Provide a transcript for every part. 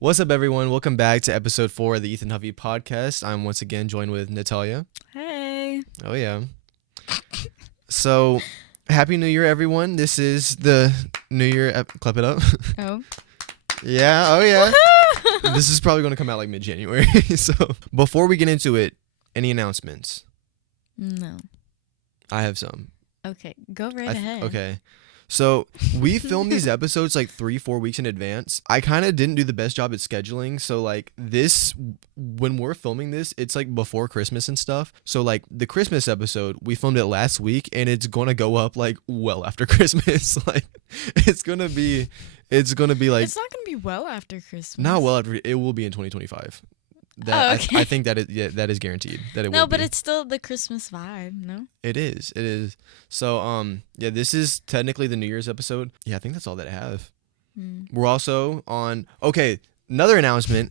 What's up, everyone? Welcome back to episode 4 of the Ethan Huffy podcast. I'm once again joined with Natalia. Hey. Oh, yeah. So, Happy New Year, everyone. This is the New Year. Clap it up. Oh. Yeah. Oh, yeah. This is probably going to come out like mid-January. So, before we get into it, any announcements? No. I have some. Okay, go right ahead. Okay. So we filmed these episodes like 3-4 weeks in advance. I kind of didn't do the best job at scheduling. So like when we're filming this, it's like before Christmas and stuff. So like the Christmas episode, we filmed it last week and it's going to go up like well after Christmas. Like it's going to be like. It's not going to be well after Christmas. Not well after, it will be in 2025. Okay. I think that is guaranteed that it will be. No, but it's still the Christmas vibe, no? It is. So, yeah, this is technically the New Year's episode. Yeah, I think that's all that I have. We're also on, okay, another announcement.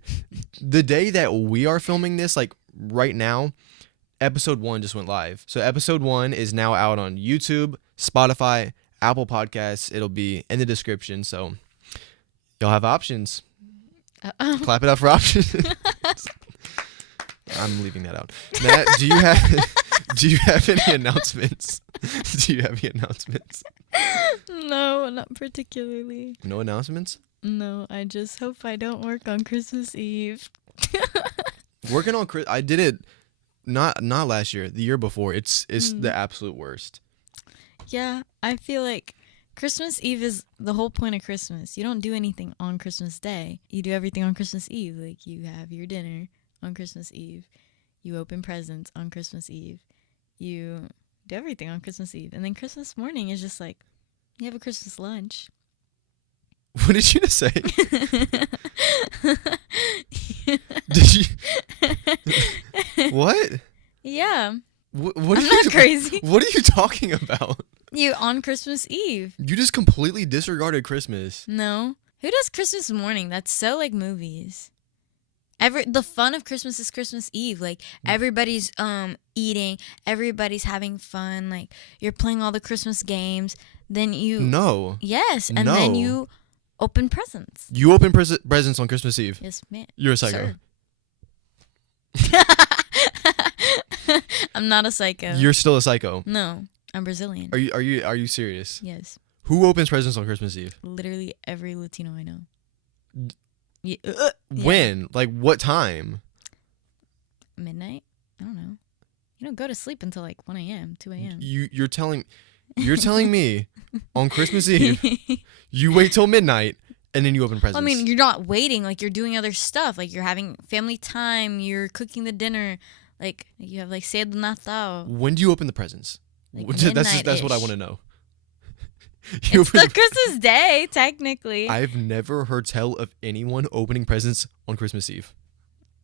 The day that we are filming this, like right now, episode 1 just went live. So episode 1 is now out on YouTube, Spotify, Apple Podcasts. It'll be in the description. So y'all have options. Clap it up for options. I'm leaving that out. Nat, do you have any announcements? Do you have any announcements? No, not particularly. No announcements? No, I just hope I don't work on Christmas Eve. Working on I did it not last year, the year before. It's the absolute worst. Yeah, I feel like Christmas Eve is the whole point of Christmas. You don't do anything on Christmas Day. You do everything on Christmas Eve. Like, you have your dinner on Christmas Eve. You open presents on Christmas Eve. You do everything on Christmas Eve. And then Christmas morning is just like, you have a Christmas lunch. What did you just say? Did you? What? Yeah. What I'm not crazy. What are you talking about? You on Christmas Eve. You just completely disregarded Christmas. No. Who does Christmas morning? That's so like movies. The fun of Christmas is Christmas Eve. Like, everybody's eating, everybody's having fun. Like, you're playing all the Christmas games. Then you No. Yes, and then you open presents. You open presents on Christmas Eve. Yes, ma'am. You're a psycho. I'm not a psycho. You're still a psycho. No, I'm Brazilian. Are you serious? Yes. Who opens presents on Christmas Eve? Literally every Latino I know. When? Like, what time? Midnight? I don't know. You don't go to sleep until like 1 a.m., 2 a.m. You're telling me on Christmas Eve you wait till midnight and then you open presents. Well, I mean, you're not waiting. Like, you're doing other stuff. Like, you're having family time. You're cooking the dinner. Like, you have like Ceia do Natal. When do you open the presents? Like, that's what I want to know. It's the Christmas Day, technically. I've never heard tell of anyone opening presents on Christmas Eve.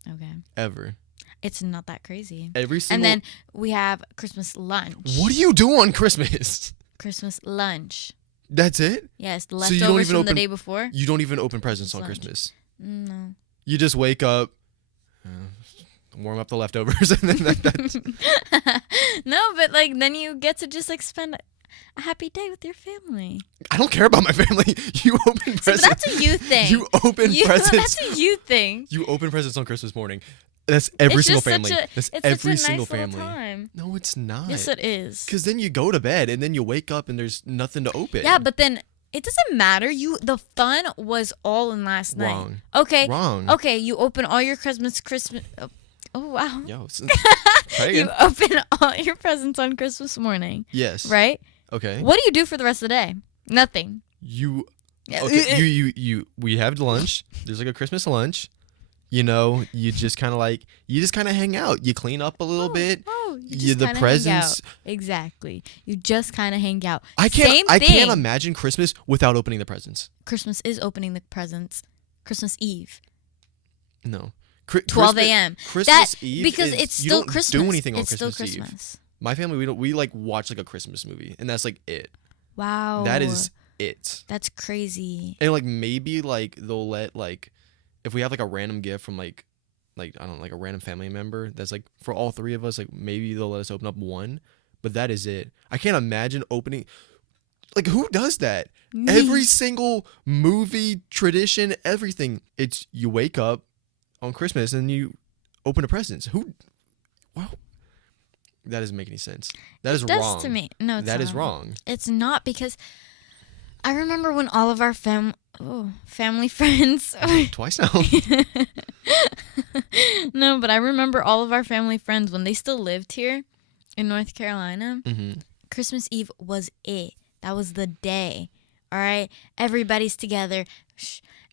Okay. Ever. It's not that crazy. And then we have Christmas lunch. What do you do on Christmas? Christmas lunch. That's it? Yes, the So you leftovers from the day before. You don't even open presents on Lunch. Christmas? No. You just wake up, warm up the leftovers, and then that's... No, but like then you get to just like spend a happy day with your family. I don't care about my family. You open presents. But that's a you thing. You open presents. That's a you thing. You open presents on Christmas morning. That's every single family. It's every such a single nice little family. time. No, it's not. Yes, it is. Because then you go to bed and then you wake up and there's nothing to open. Yeah, but then it doesn't matter. The fun was all in last Wrong. night. Okay. Wrong. Okay, you open all your Christmas. Oh wow. Yo, You open all your presents on Christmas morning. Yes. Right? Okay. What do you do for the rest of the day? Nothing. Okay. We have lunch. There's like a Christmas lunch. You know, you just kind of hang out. You clean up a little bit. Oh, The presents. Exactly. You just kind of hang out. I can't imagine Christmas without opening the presents. Christmas is opening the presents. Christmas Eve. No. 12 a.m. Christmas Eve because it's still you don't Christmas. do anything on it's Christmas still Eve. Christmas. My family, we like watch like a Christmas movie, and that's like it. Wow. That is it. That's crazy. And like maybe like they'll let like if we have like a random gift from like I don't know, like a random family member that's like for all three of us, like maybe they'll let us open up one, but that is it. I can't imagine opening. Like, who does that? Me. Every single movie, tradition, everything. It's you wake up on Christmas and you open a present. Who? Wow. That doesn't make any sense. That is It does wrong. to me. No, it's That not. is wrong. It's not, because I remember when all of our family friends. Twice now. No, but I remember all of our family friends when they still lived here in North Carolina. Mm-hmm. Christmas Eve was it. That was the day. All right? Everybody's together.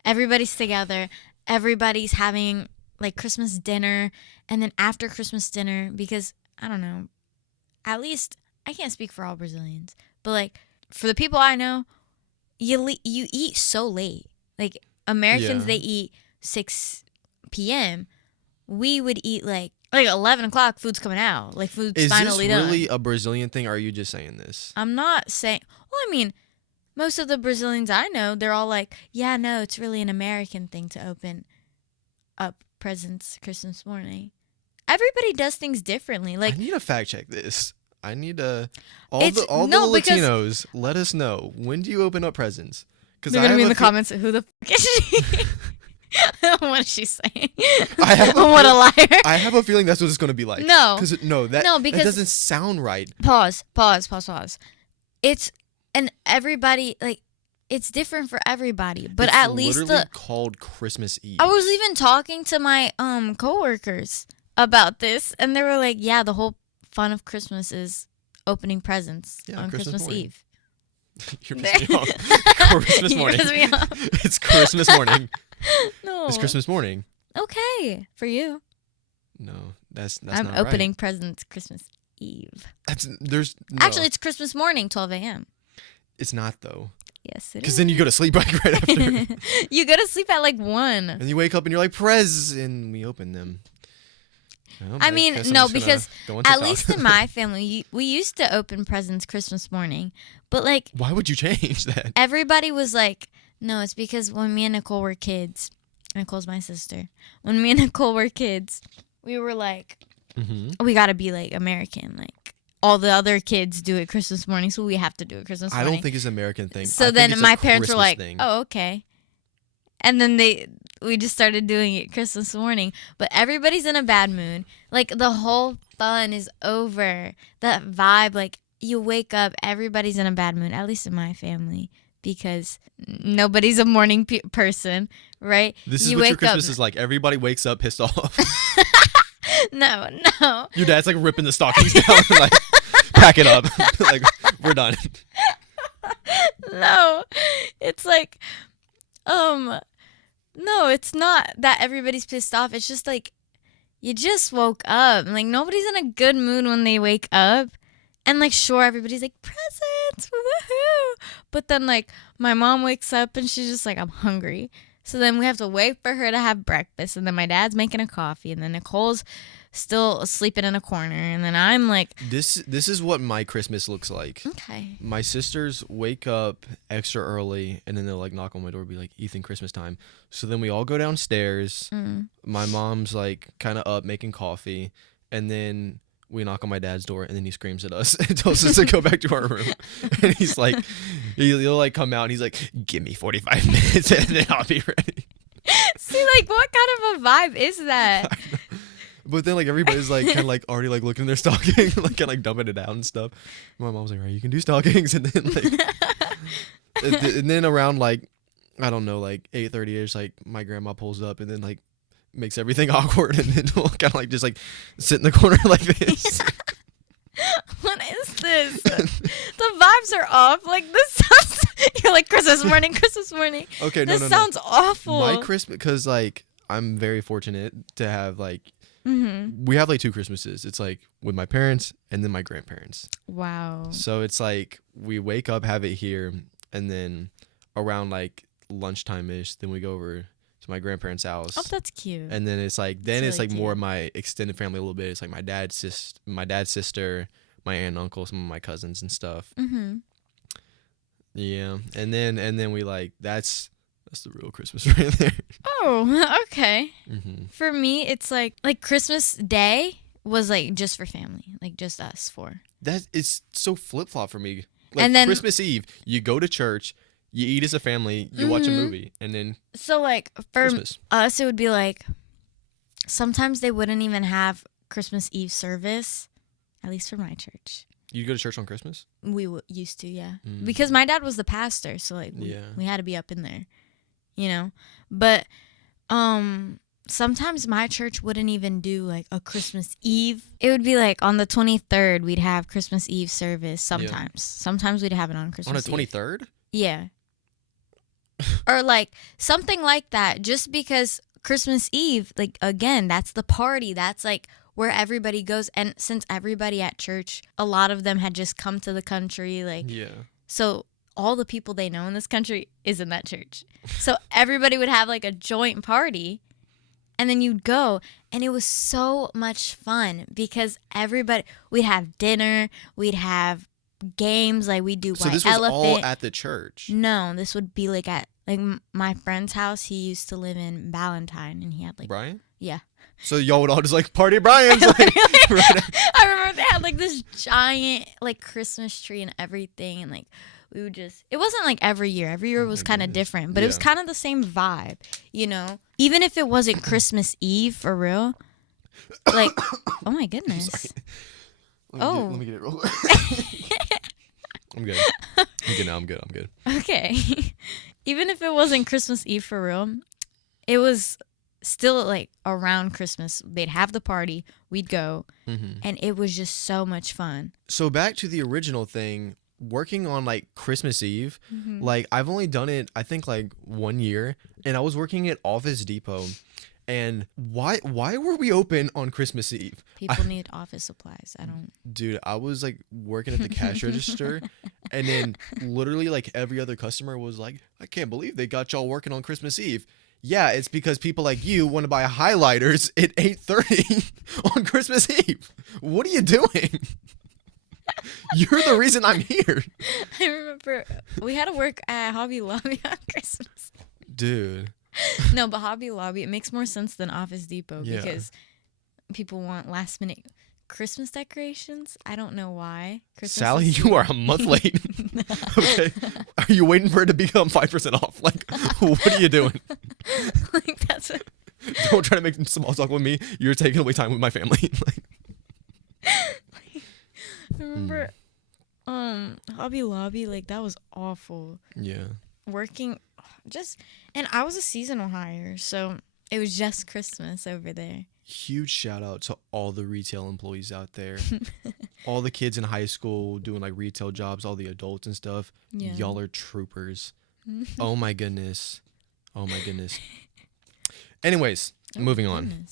Everybody's together. Everybody's having like Christmas dinner. And then after Christmas dinner, because I don't know, at least I can't speak for all Brazilians, but like for the people I know, you eat so late. Like Americans, they eat 6 p.m. We would eat like 11 o'clock. Food's coming out. Like food's finally done. Is this really a Brazilian thing, or are you just saying this? I'm not saying. Well, I mean, most of the Brazilians I know, they're all like, yeah, no, it's really an American thing to open up presents Christmas morning. Everybody does things differently. Like, I need to fact check this. I need to all It's- the no, because- Latinos. Let us know, when do you open up presents? Because they're gonna be in the comments. Who the fuck is she? What is she saying? I have a What a liar. I have a feeling that's what it's going to be like. No. because because that doesn't sound right. Pause. It's and everybody like it's different for everybody, but It's at least literally called Christmas Eve. I was even talking to my coworkers about this, and they were like, "Yeah, the whole fun of Christmas is opening presents on Christmas morning. Eve." You're pissing me off. Christmas You morning. piss me off. It's Christmas morning. No, It's Christmas morning. Okay, for you. No, that's I'm not opening right. presents Christmas Eve. There's no. Actually, it's Christmas morning, 12 a.m. it's not though. Yes, it Because is. then you go to sleep like right after, and You go to sleep at like 1. you wake up and you're like Prez, and we open them. Well, I mean, guess I'm no, just gonna because go on at TikTok. least in my family, we used to open presents Christmas morning. But like Why would you change that? everybody was like, no, it's because when me and Nicole were kids, Nicole's my sister. When me and Nicole were kids, we were like, we got to be like American. Like all the other kids do it Christmas morning, so we have to do it Christmas I morning. don't think it's an American thing. I So think then it's a my parents were Christmas like, thing. oh, okay. And then we just started doing it Christmas morning. But everybody's in a bad mood. Like the whole fun is over. That vibe, like you wake up, everybody's in a bad mood, at least in my family, because nobody's a morning person, right? This is you what your wake Christmas up, is like. Everybody wakes up pissed off. No. Your dad's like ripping the stockings down and like pack it up. Like we're done. No. It's like, no, it's not that everybody's pissed off. It's just like, you just woke up. Like, nobody's in a good mood when they wake up. And, like, sure, everybody's like, presents, woohoo. But then, like, my mom wakes up and she's just like, I'm hungry. So then we have to wait for her to have breakfast. And then my dad's making a coffee. And then Nicole's still sleeping in a corner. And then I'm like, This is what my Christmas looks like. okay. My sisters wake up extra early and then they'll like knock on my door and be like, Ethan, Christmas time. So then we all go downstairs. My mom's like kind of up making coffee. And then we knock on my dad's door and then he screams at us and tells us to go back to our room. And he's like, he'll like come out and he's like, give me 45 minutes and then I'll be ready. See, like, what kind of a vibe is that? But then like everybody's like kind of like already like looking in their stocking, like kind of like dumping it out and stuff. My mom's like, "Right, you can do stockings," and then like, and then around like, I don't know, like 8:30ish, like my grandma pulls up and then like makes everything awkward, and then we'll kind of like just like sit in the corner like this. What is this? The vibes are off. Like, this sounds. You're like, Christmas morning. Okay, This no. sounds awful. My Christmas, because like I'm very fortunate to have like. We have like 2 Christmases. It's like with my parents and then my grandparents. Wow. So it's like we wake up, have it here, and then around like lunchtime ish, then we go over to my grandparents' house. Oh, that's cute. And then it's like That's really more cute. of my extended family a little bit. It's like my dad's sister, my aunt and uncle, some of my cousins and stuff. Yeah. And then we like that's the real Christmas right there. Oh, okay. Mm-hmm. For me, it's like Christmas Day was like just for family, like just us 4. That is so flip flop for me. Like and then Christmas Eve, you go to church, you eat as a family, you watch a movie, and then so like for Christmas. us, it would be like sometimes they wouldn't even have Christmas Eve service, at least for my church. You go to church on Christmas? We used to, yeah, because my dad was the pastor, so like we had to be up in there, you know. But sometimes my church wouldn't even do like a Christmas Eve. It would be like on the 23rd we'd have Christmas Eve service. Sometimes we'd have it on Christmas On the 23rd? Yeah. Or like something like that, just because Christmas Eve, like again, that's the party. That's like where everybody goes. And since everybody at church, a lot of them had just come to the country, like so all the people they know in this country is in that church. So everybody would have like a joint party, and then you'd go, and it was so much fun because we'd have dinner, we'd have games, like we do So White this was Elephant. all at the church? No, this would be like at like my friend's house. He used to live in Ballantyne, and he had like Brian? Yeah. So y'all would all just like party at Brian's. Like, I remember they had like this giant like Christmas tree and everything, and like we would just, it wasn't like every year. Every year was kind of different, but it was kind of the same vibe, you know? Even if it wasn't Christmas Eve for real. Like, oh my goodness. Let me get it real quick. I'm good. I'm good. Okay. Even if it wasn't Christmas Eve for real, it was still like around Christmas. They'd have the party, we'd go, and it was just so much fun. So back to the original thing, working on like Christmas Eve, like I've only done it I think like 1 year, and I was working at Office Depot. And why were we open on Christmas Eve? People need office supplies. Dude, I was like working at the cash register, and then literally like every other customer was like, I can't believe they got y'all working on Christmas Eve. Yeah, it's because people like you want to buy highlighters at 8:30 on Christmas Eve. What are you doing? You're the reason I'm here. I remember we had to work at Hobby Lobby on Christmas. Dude. No, but Hobby Lobby, it makes more sense than Office Depot because people want last minute Christmas decorations. I don't know why. Sally, you are a month late. Okay. Are you waiting for it to become 5% off? Like, what are you doing? Like, that's what... Don't try to make small talk with me. You're taking away time with my family. I remember Hobby Lobby, like that was awful. Yeah. Working and I was a seasonal hire, so it was just Christmas over there. Huge shout out to all the retail employees out there. All the kids in high school doing like retail jobs, all the adults and stuff. Yeah. Y'all are troopers. Oh my goodness. Anyways, moving on.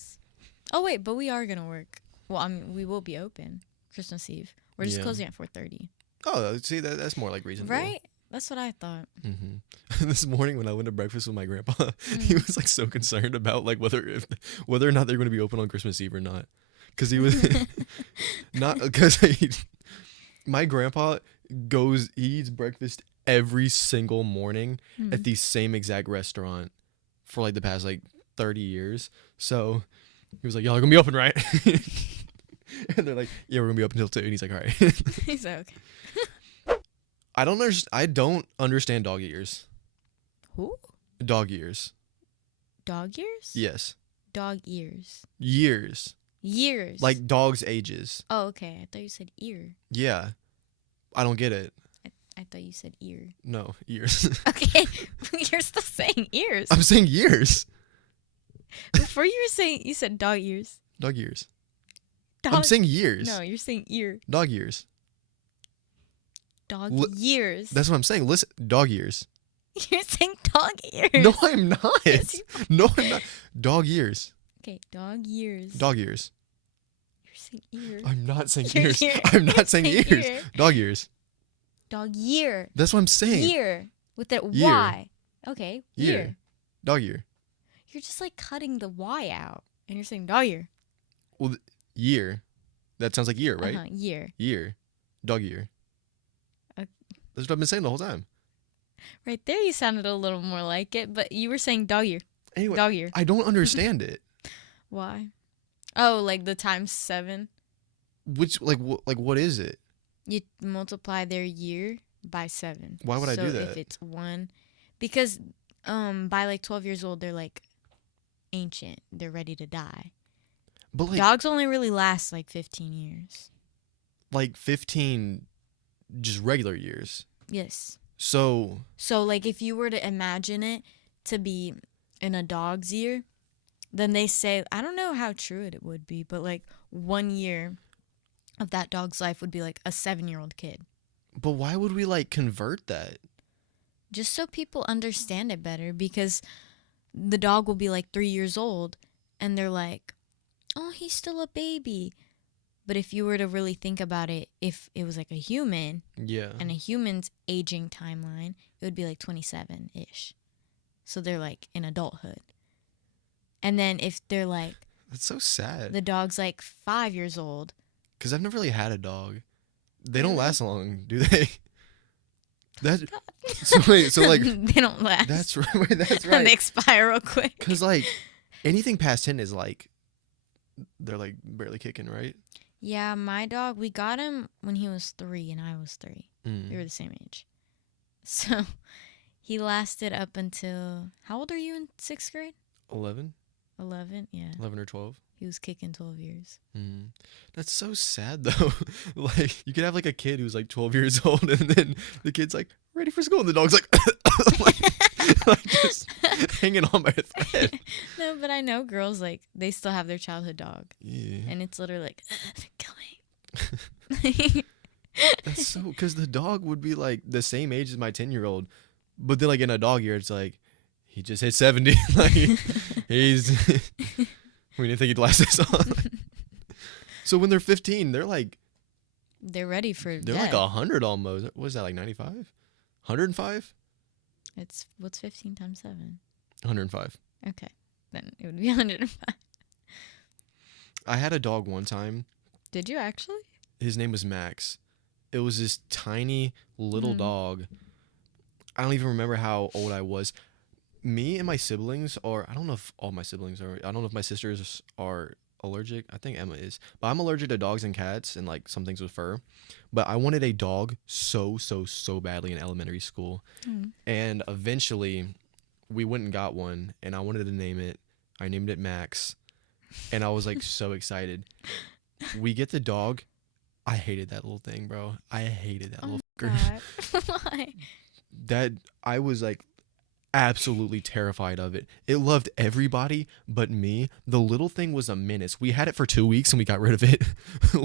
Oh wait, but we are gonna work. Well, I mean, we will be open Christmas Eve. We're just closing at 4:30. Oh, see, that's more like reasonable. Right? That's what I thought. This morning when I went to breakfast with my grandpa, he was like so concerned about like whether or not they're going to be open on Christmas Eve or not, because he was not because my grandpa he eats breakfast every single morning at the same exact restaurant for like the past like 30 years. So he was like, "Y'all are gonna be open, right?" And they're like, "Yeah, we're gonna be open until 2." And he's like, "All right." He's like, okay. I don't understand dog ears. Who? Dog ears. Dog ears? Yes. Dog ears. Years. Years. Like dogs' ages. Oh, okay. I thought you said ear. Yeah. I don't get it. I thought you said ear. No, ears. Okay. You're still saying ears. I'm saying years. Before you said dog ears. Dog ears. I'm saying years. No, you're saying ear. Dog ears. Dog years. That's what I'm saying. Listen, dog ears. You're saying dog ears. No, I'm not. No, I'm not. Dog ears. Okay, dog ears. Dog ears. You're saying ear. I'm not saying ears. I'm not saying ears. Ear. Dog ears. Dog year. That's what I'm saying. Year. With that Year. Y. Okay, year. Dog year. You're just like cutting the Y out. And you're saying dog year. Well, year. That sounds like year, right? Year. Year. Dog year. That's what I've been saying the whole time. Right there you sounded a little more like it, but you were saying dog year. Anyway, dog year. I don't understand it. Why? Oh, like the times 7? Which, like what is it? You multiply their year by 7. Why would I do So that? if it's 1, because by like 12 years old, they're like ancient. They're ready to die. But like Dogs only really last like 15 years. like 15 just regular years. Yes. So like if you were to imagine it to be in a dog's year, then they say, I don't know how true it would be, but like 1 year of that dog's life would be like a 7-year-old kid. but why would we like convert that? Just so people understand it better, because the dog will be like 3 years old and they're like, oh, he's still a baby. But if you were to really think about it, if it was like a human Yeah. and a human's aging timeline, it would be like 27-ish. So they're like in adulthood. And then if they're like, That's so sad. the dog's like 5 years old. Because I've never really had a dog. They don't Really? last long, do they? That so wait, so like they don't last. that's right. Wait, that's They right. expire real quick. Because like anything past 10 is like they're like barely kicking, right? Yeah, my dog, we got him when he was 3 and I was 3. We were the same age. So he lasted up until, how old are you in 6th grade? 11? 11, yeah. 11 or 12? He was kicking 12 years. That's so sad though. Like you could have like a kid who's like 12 years old and then the kid's like ready for school and the dog's like like just hanging on by a thread. No, but I know girls, like, they still have their childhood dog. Yeah. And it's literally like, kill me. That's so, because the dog would be like the same age as my 10-year-old, but then like in a dog year, it's like he just hit 70. Like he's, we didn't think he'd last this long. So when they're 15, they're like, They're ready for they're death. like 100 almost. What is that, like 95? 105? What's 15 times 7? 105. Okay. Then it would be 105. I had a dog one time. Did you actually? His name was Max. It was this tiny little dog. I don't even remember how old I was. Me and my siblings, or I don't know if all my siblings are, I don't know if my sisters are allergic. I think Emma is. But I'm allergic to dogs and cats and like some things with fur. But I wanted a dog so badly in elementary school. And eventually we went and got one and I wanted to name it. I named it Max. And I was like so excited. We get the dog. I hated that little thing, bro. I hated that little fucker. God. Why? That I was like absolutely terrified of it. It loved everybody but me. The little thing was a menace. We had it for 2 weeks and we got rid of it.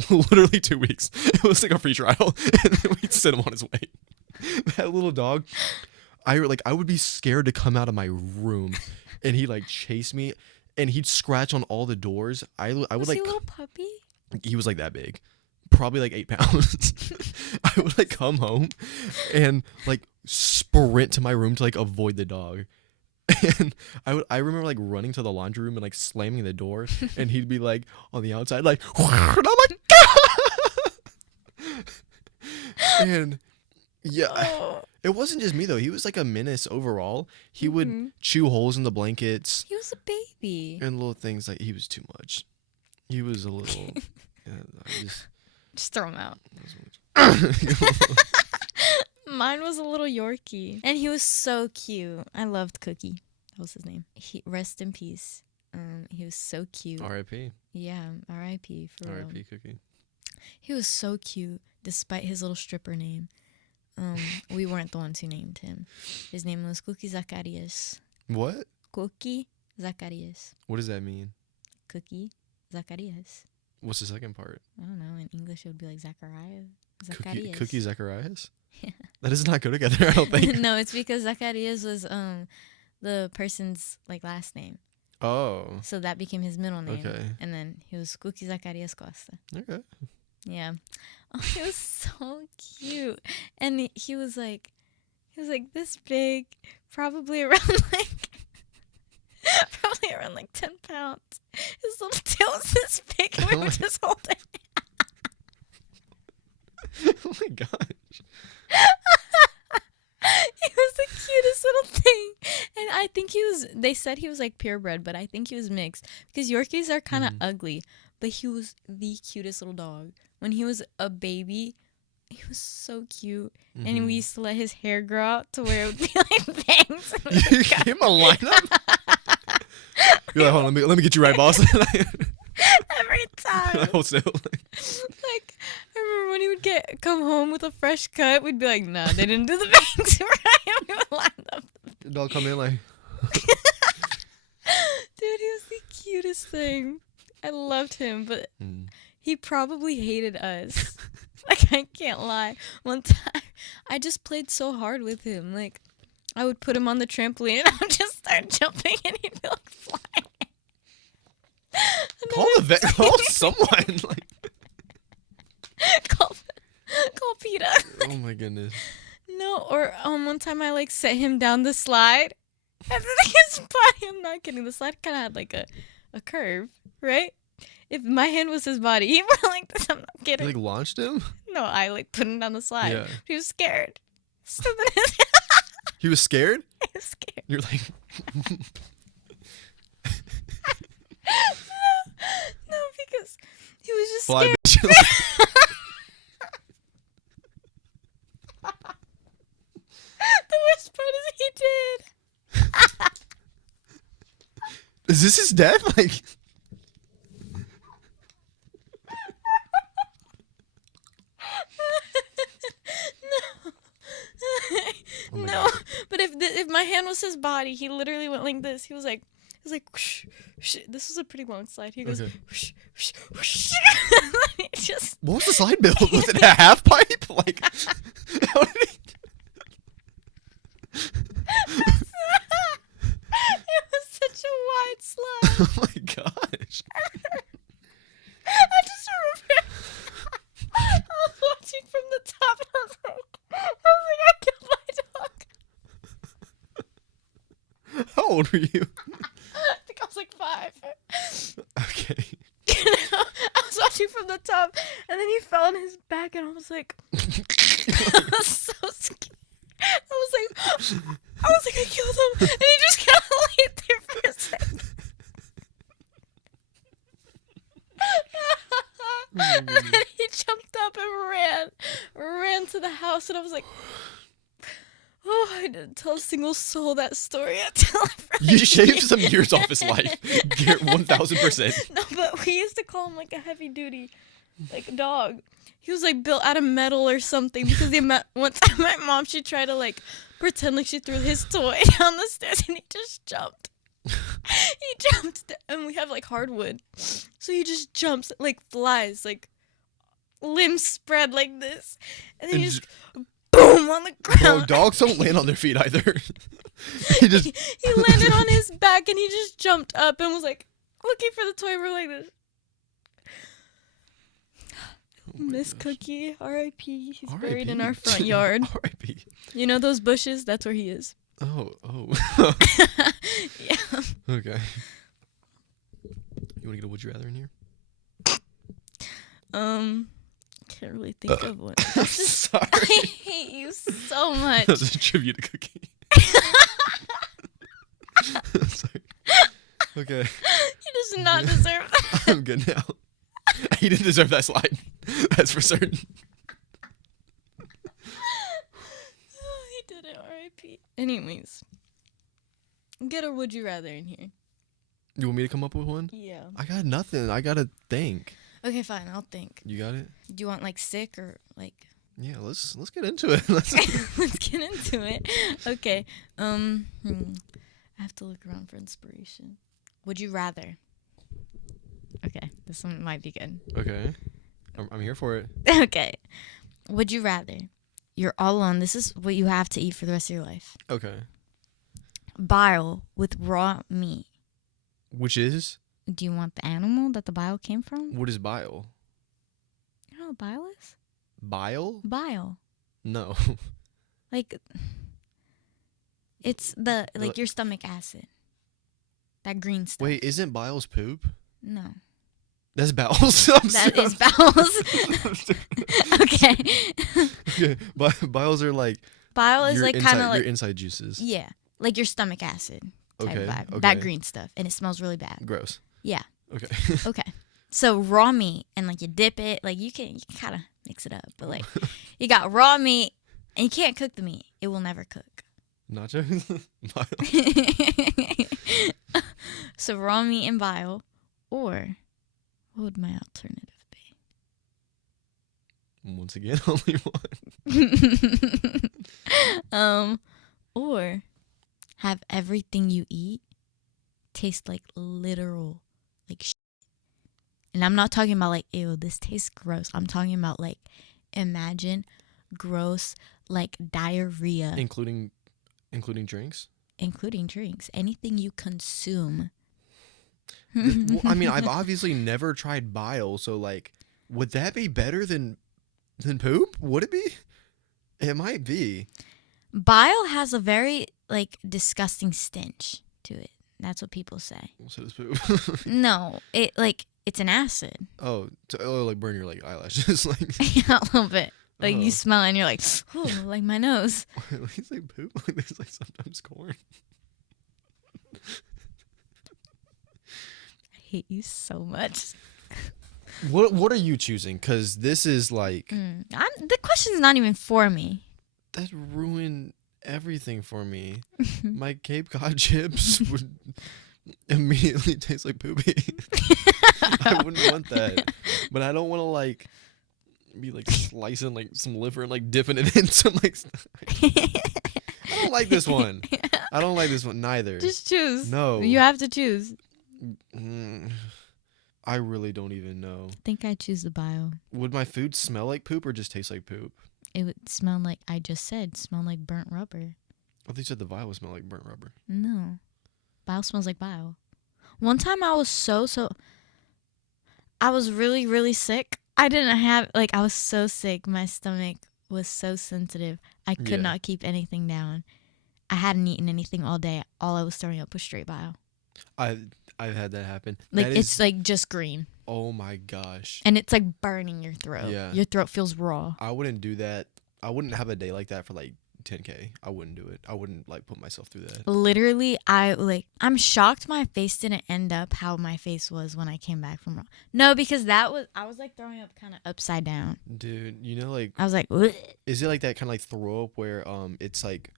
Literally 2 weeks. It was like a free trial and then we sent him on his way. That little dog, I would be scared to come out of my room and he'd like chase me and he'd scratch on all the doors. I would Was like he a little puppy? he was like that big, probably like 8 pounds. I would like come home and like sprint to my room to like avoid the dog. And I remember like running to the laundry room and like slamming the door and he'd be like on the outside like and I'm like God! And yeah, it wasn't just me though. He was like a menace overall. He would chew holes in the blankets He was a baby. and little things. Like he was too much. He was a little I Just throw him out. just Mine was a little Yorkie. And he was so cute. I loved Cookie. That was his name. Rest in peace. He was so cute. R.I.P. Yeah, R.I.P. for real. R.I.P. Cookie. He was so cute, despite his little stripper name. We weren't the ones who named him. His name was Cookie Zacharias. What? Cookie Zacharias. What does that mean? Cookie Zacharias. What's the second part? I don't know. In English, it would be like Zachariah. Zacharias. Cookie Zacharias? Yeah. That does not go together, I don't think. No, it's because Zacharias was the person's like last name. Oh. So that became his middle name. Okay. And then he was Cookie Zacharias Costa. Okay. Yeah. Oh, he was so cute. And he was like this big, probably around like 10 pounds. His little tail was this big and we were just holding it. Oh my gosh. He was the cutest little thing. And I think they said he was like purebred, but I think he was mixed. Because Yorkies are kind of ugly. But he was the cutest little dog. When he was a baby, He was so cute. Mm-hmm. And we used to let his hair grow out to where it would be like bangs. You gave him a lineup? You're like, hold on, let me get you right, boss. Every time. Wholesale. Like, I remember when he would come home with a fresh cut, we'd be like, nah, they didn't do the bangs right. We would line up. The dog come in like... Dude, he was the cutest thing. I loved him, but he probably hated us. Like, I can't lie. One time, I just played so hard with him. Like, I would put him on the trampoline and I would just start jumping and he'd be like flying. Call the vet. Call someone. Like... call PETA. Oh my goodness. No, or one time I like set him down the slide. And then his body, I'm not kidding, the slide kind of had like a curve, right? If my hand was his body, he went like this. I'm not kidding. You like launched him? No, I like put him down the slide. Yeah. He was scared. So then He was scared? he was scared. You're like... No, because he was just Fly, scared. bitch. The worst part is he did. Is this his death? Like... Oh my No, God. but if my hand was his body, he literally went like this. He was like whoosh, whoosh. This was a pretty long slide. He goes Okay. whoosh, whoosh, whoosh. It just What was the slide build? Was it a half pipe? Like... How did he... it was such a wide slide. Oh my gosh. I just remember I was watching from the top and I was like, I killed my dog. How old were you? I think I was like 5. Okay. I was watching from the top and then he fell on his back and I was like, I was so scared. I was like, I killed him. And he just kind of laid there for a second. And then he jumped up and ran to the house, and I was like, oh, I didn't tell a single soul that story until I You shaved some years off his life. 1,000%. No, but we used to call him like a heavy duty, like dog. He was like built out of metal or something because one time my mom, she tried to like pretend like she threw his toy down the stairs and he just jumped. He jumped and we have like hardwood. So he just jumps like flies, like limbs spread like this. And then he just boom on the ground. Bro, dogs don't land on their feet either. He just he landed on his back and he just jumped up and was like looking for the toy. We're like this. Miss Cookie, R.I.P. He's buried in our front yard. R.I.P. You know those bushes? That's where he is. Oh. Yeah. Okay. You want to get a would you rather in here? Can't really think of one. Sorry. I hate you so much. That was a tribute to Cookie. Sorry. Okay. He does not deserve that. I'm good now. He didn't deserve that slide. That's for certain. He did it, R.I.P. Anyways. Get a would you rather in here. You want me to come up with one? Yeah. I got nothing. I gotta think. Okay, fine. I'll think. You got it? Do you want like sick or like... Yeah, let's get into it. Let's get into it. Okay. I have to look around for inspiration. Would you rather? Okay, this one might be good. Okay. I'm here for it. Okay. Would you rather? You're all alone. This is what you have to eat for the rest of your life. Okay. Bile with raw meat. Which is? Do you want the animal that the bile came from? What is bile? You know what bile is? Bile? Bile. No. Like, it's your stomach acid. That green stuff. Wait, isn't bile's poop? No. That's bowels. That is bowels. Okay. Okay. Biles are like... Bile is like kind of like... your inside juices. Yeah. Like your stomach acid type Okay, vibe. okay. That green stuff. And it smells really bad. Gross. Yeah. Okay. Okay. So raw meat and like you dip it, like you can kind of mix it up, but like you got raw meat and you can't cook the meat. It will never cook. Nachos? So raw meat and bile, or what would my alternative be? Once again, only one. Or have everything you eat taste like literal like shit. And I'm not talking about like, ew, this tastes gross. I'm talking about like, imagine gross like diarrhea, Including drinks. including drinks, anything you consume. Well, I mean, I've obviously never tried bile, so like, would that be better than poop? Would it be? It might be. Bile has a very like disgusting stench to it. That's what people say. So does poop. No, it's an acid. Oh, like burn your like eyelashes, like. Yeah, a little bit. Like you Oh. smell it and you're like, ooh, like my nose. It's like poop. Like there's like sometimes corn. I hate you so much. What are you choosing? Because this is like The question's not even for me. that ruined everything for me. My Cape Cod chips would immediately taste like poopy. I wouldn't want that, but I don't want to like be like slicing like some liver and like dipping it in some like. I don't like this one. I don't like this one neither. Just choose. No. You have to choose. I really don't even know. I think I choose the bile. Would my food smell like poop or just taste like poop? It would smell like, I just said, smell like burnt rubber. I thought you said the vial would smell like burnt rubber. No. Bile smells like bile. One time I was I was really, really sick. I was so sick. My stomach was so sensitive. I could not keep anything down. I hadn't eaten anything all day. All I was throwing up was straight bile. I've had that happen. Like it's like just green. Oh my gosh. And it's like burning your throat. Yeah. Your throat feels raw. I wouldn't do that. I wouldn't have a day like that for like 10K. I wouldn't do it. I wouldn't like put myself through that. Literally, I'm shocked my face didn't end up how my face was when I came back from raw. No, because I was like throwing up kind of upside down. Dude, you know like I was like, "Ugh." is it like that kind of like throw up where it's like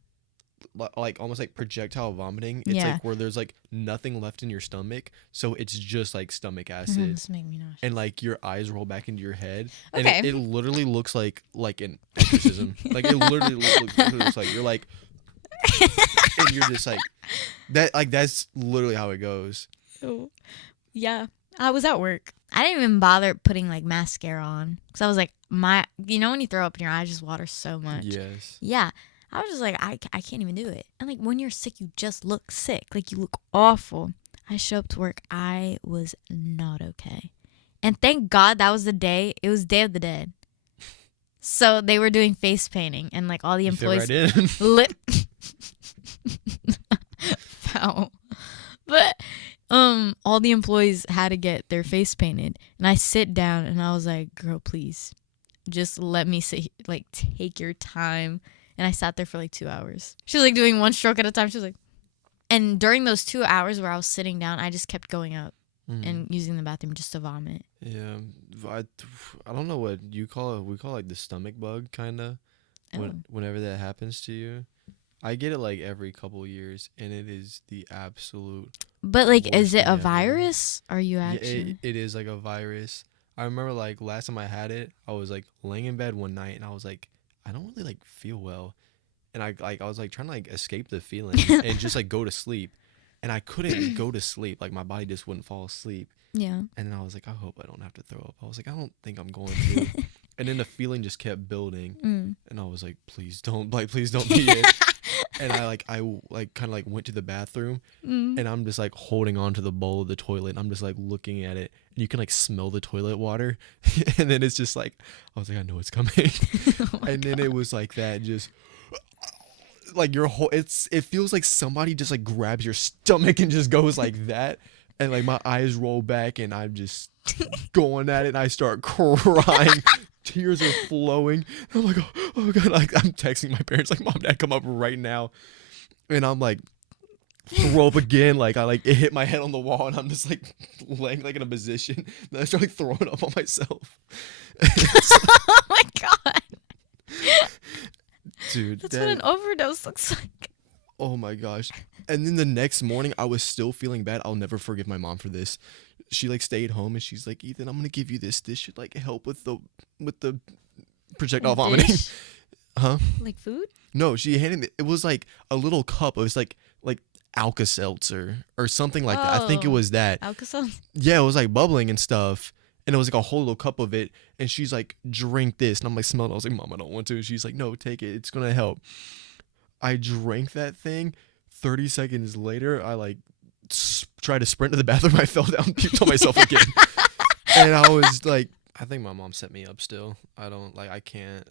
almost like projectile vomiting? It's Yeah. like where there's like nothing left in your stomach, so it's just like stomach acid. This make me nauseous. And like your eyes roll back into your head, Okay. and it literally looks like an exorcism. Like it literally looks like you're like, and you're just like that. Like that's literally how it goes. Oh. Yeah, I was at work. I didn't even bother putting like mascara on because I was like, when you throw up in your eyes, just water so much. Yes. Yeah. I was just like, I can't even do it. And like when you're sick, you just look sick. Like you look awful. I show up to work. I was not okay. And thank God that was the day. It was Day of the Dead. So they were doing face painting and like all the employees. You fit right in. Foul. But all the employees had to get their face painted. And I sit down and I was like, girl, please. Just let me sit here. Like take your time. And I sat there for like 2 hours. She was like doing one stroke at a time. She was like, and during those 2 hours where I was sitting down, I just kept going up and using the bathroom just to vomit. Yeah, I don't know what you call it. We call it like the stomach bug, kind of. Whenever that happens to you, I get it like every couple years, and it is the absolute. But like, worst is it thing a ever. virus? Are you actually? Yeah, it is like a virus. I remember like last time I had it, I was like laying in bed one night, and I was like, I don't really like feel well, and I was like trying to like escape the feeling and just like go to sleep, and I couldn't go to sleep. Like my body just wouldn't fall asleep. Yeah. And then I was like, I hope I don't have to throw up. I was like, I don't think I'm going to. And then the feeling just kept building, and I was like, please don't be it. And I kind of like went to the bathroom, and I'm just like holding on to the bowl of the toilet. And I'm just like looking at it, and you can like smell the toilet water. And then it's just like, I was like, I know it's coming. And then it was like that, just like your whole. It feels like somebody just like grabs your stomach and just goes like that. And like my eyes roll back, and I'm just going at it, and I start crying. Tears are flowing. I'm like, oh God! Like I'm texting my parents, like, Mom, Dad, come up right now. And I'm like throw up again. Like it hit my head on the wall, and I'm just like laying like in a position. Then I start like throwing up on myself. Oh my god. Dude, That's what an overdose looks like. oh my gosh. And then the next morning, I was still feeling bad. I'll never forgive my mom for this. She like stayed home and she's like, Ethan, I'm gonna give you this. This should like help with the projectile vomiting. Dish? Huh? Like food? No, she handed me. It was like a little cup. It was like Alka-Seltzer or something like that. I think it Oh. was that. Alka-Seltzer? Yeah, it was like bubbling and stuff. And it was like a whole little cup of it. And she's like, drink this. And I'm like, smell it. I was like, Mom, I don't want to. She's like, no, take it. It's gonna help. I drank that thing. 30 seconds later, I like tried to sprint to the bathroom. I fell down, puked on myself again. And I was like, I think my mom set me up still. I can't,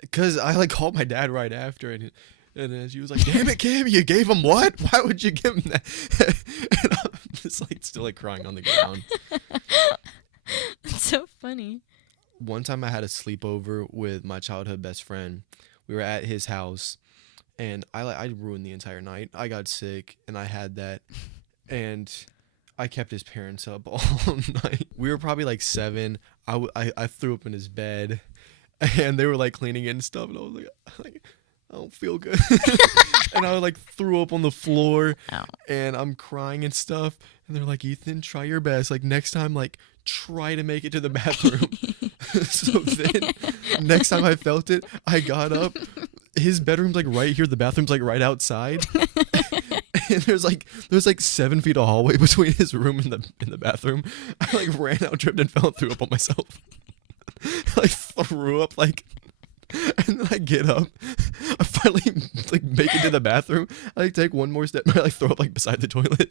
because I like called my dad right after, and then she was like, damn it, Kim, you gave him what? Why would you give him that? And I'm just like still like crying on the ground. That's so funny. One time I had a sleepover with my childhood best friend. We were at his house, and I ruined the entire night. I got sick, and I had that, and I kept his parents up all night. We were probably like 7. I threw up in his bed, and they were like cleaning it and stuff, and I was like I don't feel good. And I like threw up on the floor. Ow. And I'm crying and stuff, and they're like, Ethan, try your best. Like next time, like try to make it to the bathroom. So then next time I felt it, I got up. His bedroom's like right here, the bathroom's like right outside. And there's like 7 feet of hallway between his room and the bathroom. I like ran out, tripped, and fell and threw up on myself. I threw up like, and then I get up. I finally like make it to the bathroom. I like take one more step, and I like throw up like beside the toilet.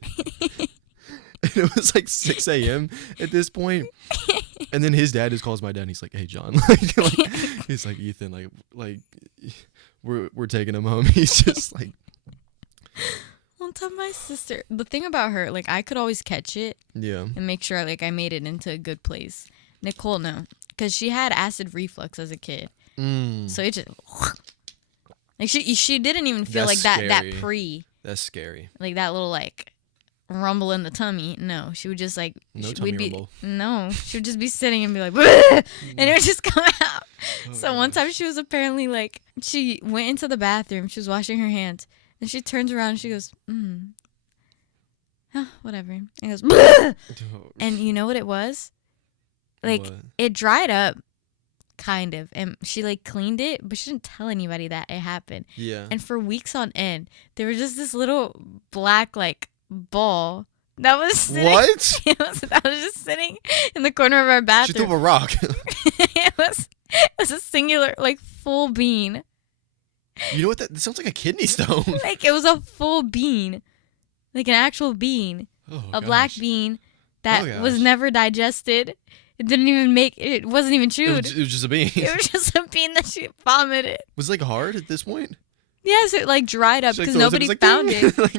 And it was like 6 a.m. at this point. And then his dad just calls my dad, and he's like, "Hey, John," he's like, "Ethan, like we're taking him home." He's just like. One time my sister, the thing about her, like I could always catch it Yeah. and make sure like I made it into a good place. Nicole, no, because she had acid reflux as a kid, so it just like she didn't even feel That's like that scary. That's scary. like that little like rumble in the tummy. No, she would just like No we'd tummy be rumble. no, she would just be sitting and be like, "Bleh," and it would just come out. Oh, So one gosh. time she was apparently like she went into the bathroom, she was washing her hands, and she turns around and she goes, whatever, and goes, "Bleh." And you know what it was? Like What? it dried up, kind of, and she like cleaned it, but she didn't tell anybody that it happened. Yeah. And for weeks on end, there was just this little black like ball that was sitting, What? that was just sitting in the corner of our She threw bathroom. up a rock. It was a singular like full bean. You know what? That sounds like a kidney stone. Like it was a full bean, like an actual bean, Oh, a black gosh. bean that Oh, was gosh. never digested. It didn't even make it. Wasn't even chewed. It was just a bean. It was just a bean that she vomited. Was it like hard at this point? Yes, it like dried up She, like, because throws nobody like, found "Ding." it. Like,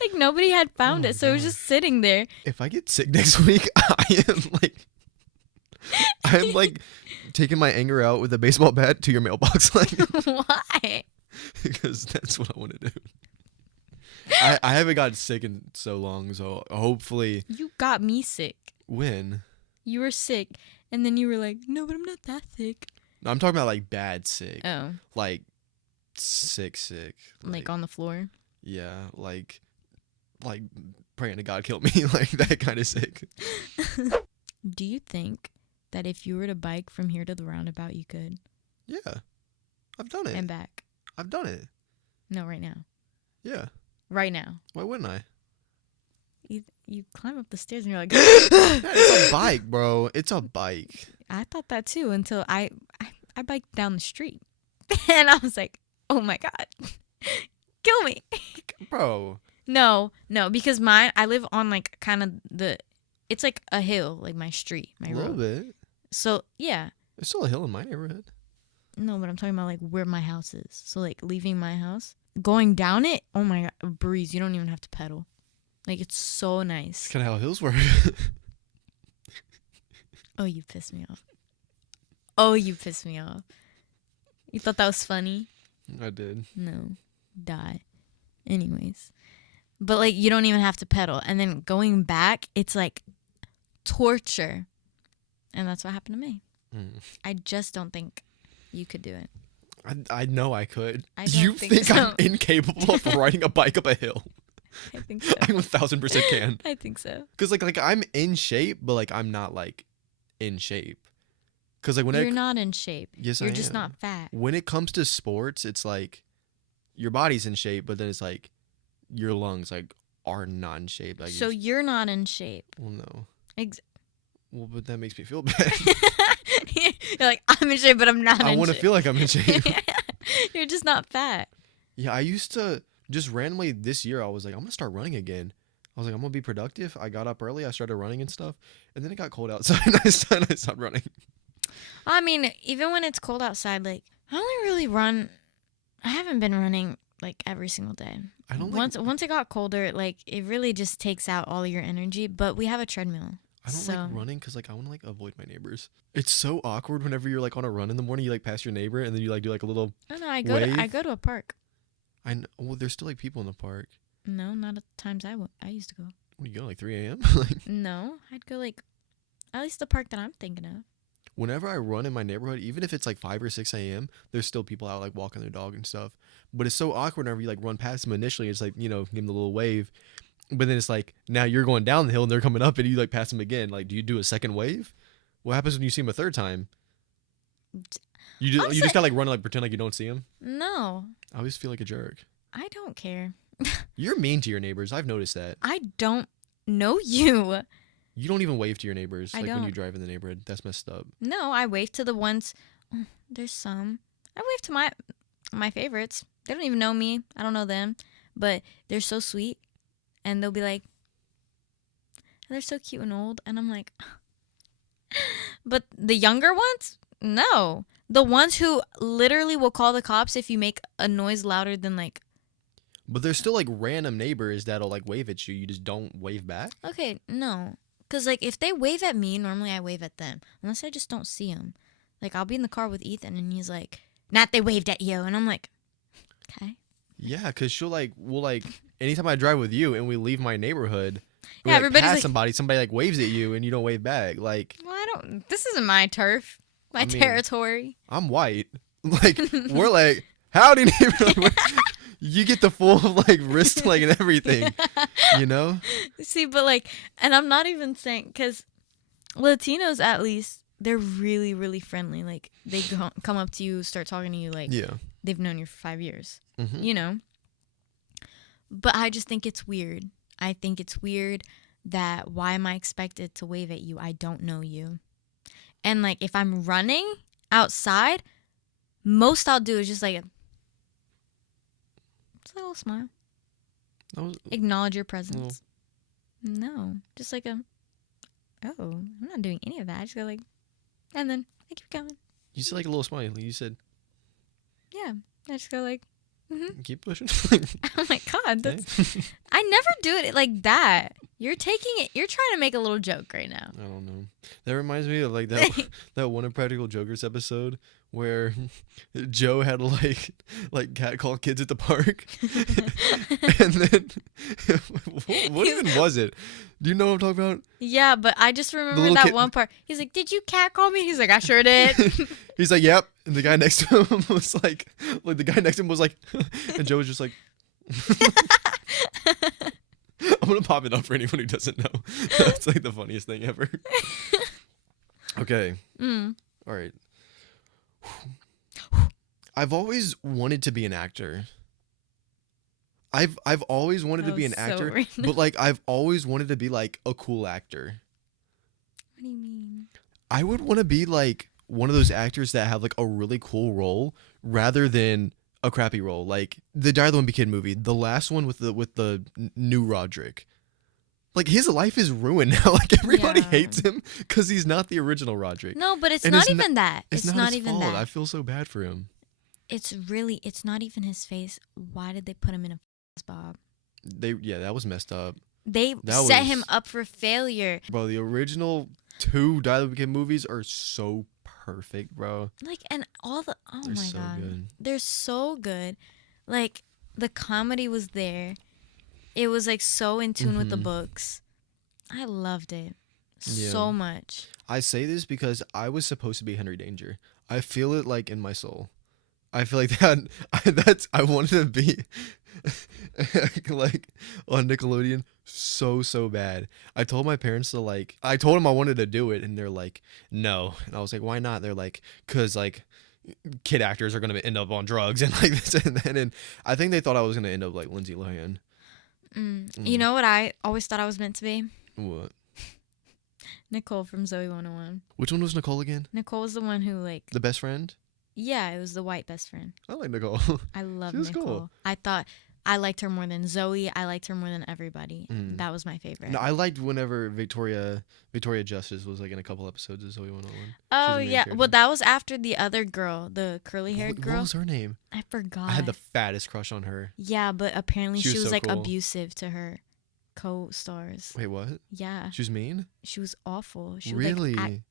Like nobody had found Oh, it, so it was just sitting there. if I get sick next week, I'm like taking my anger out with a baseball bat to your mailbox, like Why? because that's what I want to do. I haven't gotten sick in so long, so hopefully You got me sick. when. You were sick, and then you were like, "No, but I'm not that sick." No, I'm talking about like bad sick, Oh, like sick. like on the floor. Yeah, like praying to God kill me, like that kind of sick. Do you think that if you were to bike from here to the roundabout, you could Yeah, I've done it. and back? I've done it. No, right now. Yeah, Right now. why wouldn't I? You climb up the stairs and you're like, It's a bike, bro. It's a bike. I thought that too until I biked down the street, and I was like, "Oh my god, kill me!" Bro. No, because I live on like kind of it's like a hill, like my street, my A little road. bit. So yeah, There's still a hill in my neighborhood. no, but I'm talking about like where my house is. So like leaving my house, going down it. Oh my god, a breeze. You don't even have to pedal. Like it's so It's nice. kind of how hills work. Oh, you pissed me off. Oh, you pissed me off. You thought that was funny? I did. No, die. anyways. But like you don't even have to pedal, and then going back, it's like torture, and that's what happened to me. I just don't think you could do it. I know I could. I don't You think so. I'm incapable of riding a bike up a hill? I think so. I 1000% can. I think so. Cause like I'm in shape, but like I'm not like in shape. Cause like when You're not in shape. Yes, You're I just am. not fat. When it comes to sports, it's like your body's in shape, but then it's like your lungs like are not in shape. Like So you're not in shape. well, no. Ex- Well, but that makes me feel bad. You're like, I'm in shape, but I'm not in shape. I want to feel like I'm in shape. You're just not fat. Yeah, I used to just randomly this year. I was like, I'm gonna start running again. I was like, I'm gonna be productive. I got up early. I started running and stuff, and then it got cold outside, and I stopped running. I mean, even when it's cold outside, like I only really run. I haven't been running like every single day. I don't once it got colder, like it really just takes out all your energy. But we have a treadmill. I don't like running because like I want to like avoid my neighbors. It's so awkward whenever you're like on a run in the morning. You like pass your neighbor and then you like do like a little. Oh no, I wave. go to a park. I know. Well, there's still like people in the park. No, not at the times I used to go. When you go like 3 a.m. like No, I'd go like at least the park that I'm thinking of. whenever I run in my neighborhood, even if it's like 5 or 6 a.m., there's still people out like walking their dog and stuff. But it's so awkward whenever you like run past them initially. It's like, you know, give them the little wave. But then it's like now you're going down the hill and they're coming up and you like pass them again. Like, do you do a second wave? What happens when you see them a third time? You just gotta like run and like pretend like you don't see them? No, I always feel like a jerk. I don't care. You're mean to your neighbors. I've noticed that. I don't know you. You don't even wave to your neighbors I like when don't. you drive in the neighborhood. That's messed up. No, I wave to the ones. There's some. I wave to my favorites. They don't even know me. I don't know them, but they're so sweet, and they'll be like, they're so cute and old, and I'm like, but the younger ones, no, the ones who literally will call the cops if you make a noise louder than like. But there's still like random neighbors that'll like wave at you. You just don't wave back. Okay, no. Because, like, if they wave at me, normally I wave at them. Unless I just don't see them. Like, I'll be in the car with Ethan, and he's like, Nat, they waved at you. And I'm like, okay. Yeah, because we'll like, anytime I drive with you and we leave my neighborhood, we Yeah, like, everybody's pass like- somebody like waves at you and you don't wave back. Like, Well, this isn't my turf. My territory. I'm white. Like, we're like, howdy, neighbor. Like, you get the full, like, wrist, like, and everything, you know? See, but, like, and I'm not even saying, because Latinos, at least, they're really, really friendly. Like, they come up to you, start talking to you, like, Yeah. they've known you for 5 years, Mhm. you know? But I just think it's weird. I think it's weird that why am I expected to wave at you? I don't know you. And, like, if I'm running outside, most I'll do is just, like, just a little smile. Acknowledge your presence. No. Just like I'm not doing any of that. I just go like, and then I keep going. You said like a little smile. You said, Yeah. I just go like, keep pushing. oh my God. I never do it like that. You're trying to make a little joke right now. I don't know. That reminds me of like that one Impractical Jokers episode where Joe had like catcall kids at the park, and then what even was it? Do you know what I'm talking about? Yeah, but I just remember that one part. He's like, "Did you catcall me?" He's like, "I sure did." He's like, "Yep," and the guy next to him was like the guy next to him was like, and Joe was just like. I'm gonna pop it up for anyone who doesn't know. That's like the funniest thing ever. Okay. All right. I've always wanted to be an actor. I've always wanted to be an actor, but like I've always wanted to be like a cool actor. What do you mean? I would want to be like one of those actors that have like a really cool role rather than a crappy role. Like the Die the Wimpy Kid movie, the last one with the new Roderick. Like his life is ruined now. Like everybody hates him because he's not the original Roderick. No, but it's not even that. It's not his even fault. that. I feel so bad for him. It's not even his face. Why did they put him in a bob? That was messed up. They set him up for failure. Bro, the original 2 Die the Wimpy Kid movies are so perfect, bro. Like, and all the They're my so God, good. they're so good. Like, the comedy was there. It was like so in tune with the books. I loved it so much. I say this because I was supposed to be Henry Danger. I feel it like in my soul. I feel like I wanted to be like on Nickelodeon so bad. I told my parents to I told them I wanted to do it, and they're like, no. And I was like, why not? They're like, cause like kid actors are gonna end up on drugs and like this and then. And I think they thought I was gonna end up like Lindsay Lohan. You know what I always thought I was meant to be? What? Nicole from Zoe 101. Which one was Nicole again? Nicole was the one who the best friend? Yeah, it was the white best friend. I like Nicole. I love She was Nicole. cool. I thought I liked her more than Zoe. I liked her more than everybody. That was my favorite. No, I liked whenever Victoria Justice was like in a couple episodes of Zoe 101. Oh yeah, well that was after the other girl, the curly haired girl. What was her name? I forgot. I had the fattest crush on her. Yeah, but apparently she was so like cool. abusive to her co-stars. Wait, what? Yeah. She was mean? She was awful. She really? Would,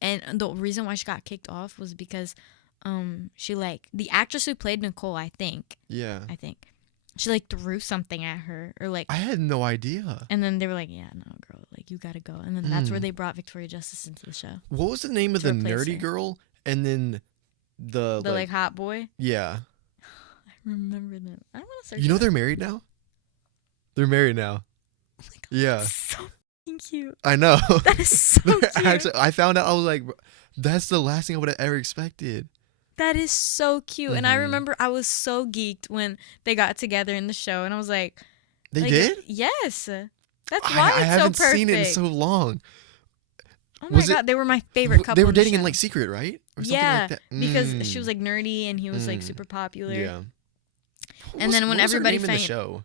and the reason why she got kicked off was because she the actress who played Nicole, I think she threw something at her or I had no idea. And then they were like, yeah, no girl, you gotta go. And then that's where they brought Victoria Justice into the show. What was the name of the nerdy her. girl and then the hot boy? Yeah. I remember them. I want to search. You know they're married now? They're married now. Oh my God, yeah. that's so cute. I know. That is so cute. Actually, I found out, I was like, that's the last thing I would have ever expected. That is so cute. And I remember I was so geeked when they got together in the show. And I was like... They did? Yes. That's why I it's haven't so perfect. seen it in so long. Oh my God. They were my favorite couple. They were dating in in secret, right? Or something yeah. like that. Because she was nerdy and he was super popular. Yeah. And then when everybody found the show.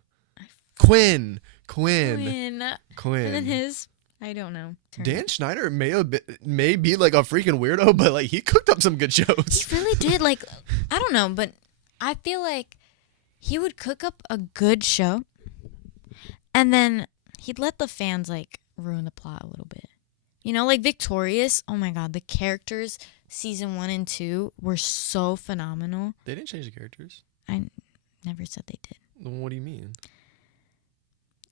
Quinn. And then his... I don't know. Dan Schneider may be like a freaking weirdo, but like he cooked up some good shows. He really did. I don't know, but I feel like he would cook up a good show, and then he'd let the fans ruin the plot a little bit. You know, Victorious. Oh my God, the characters season 1 and 2 were so phenomenal. They didn't change the characters. I never said they did. What do you mean?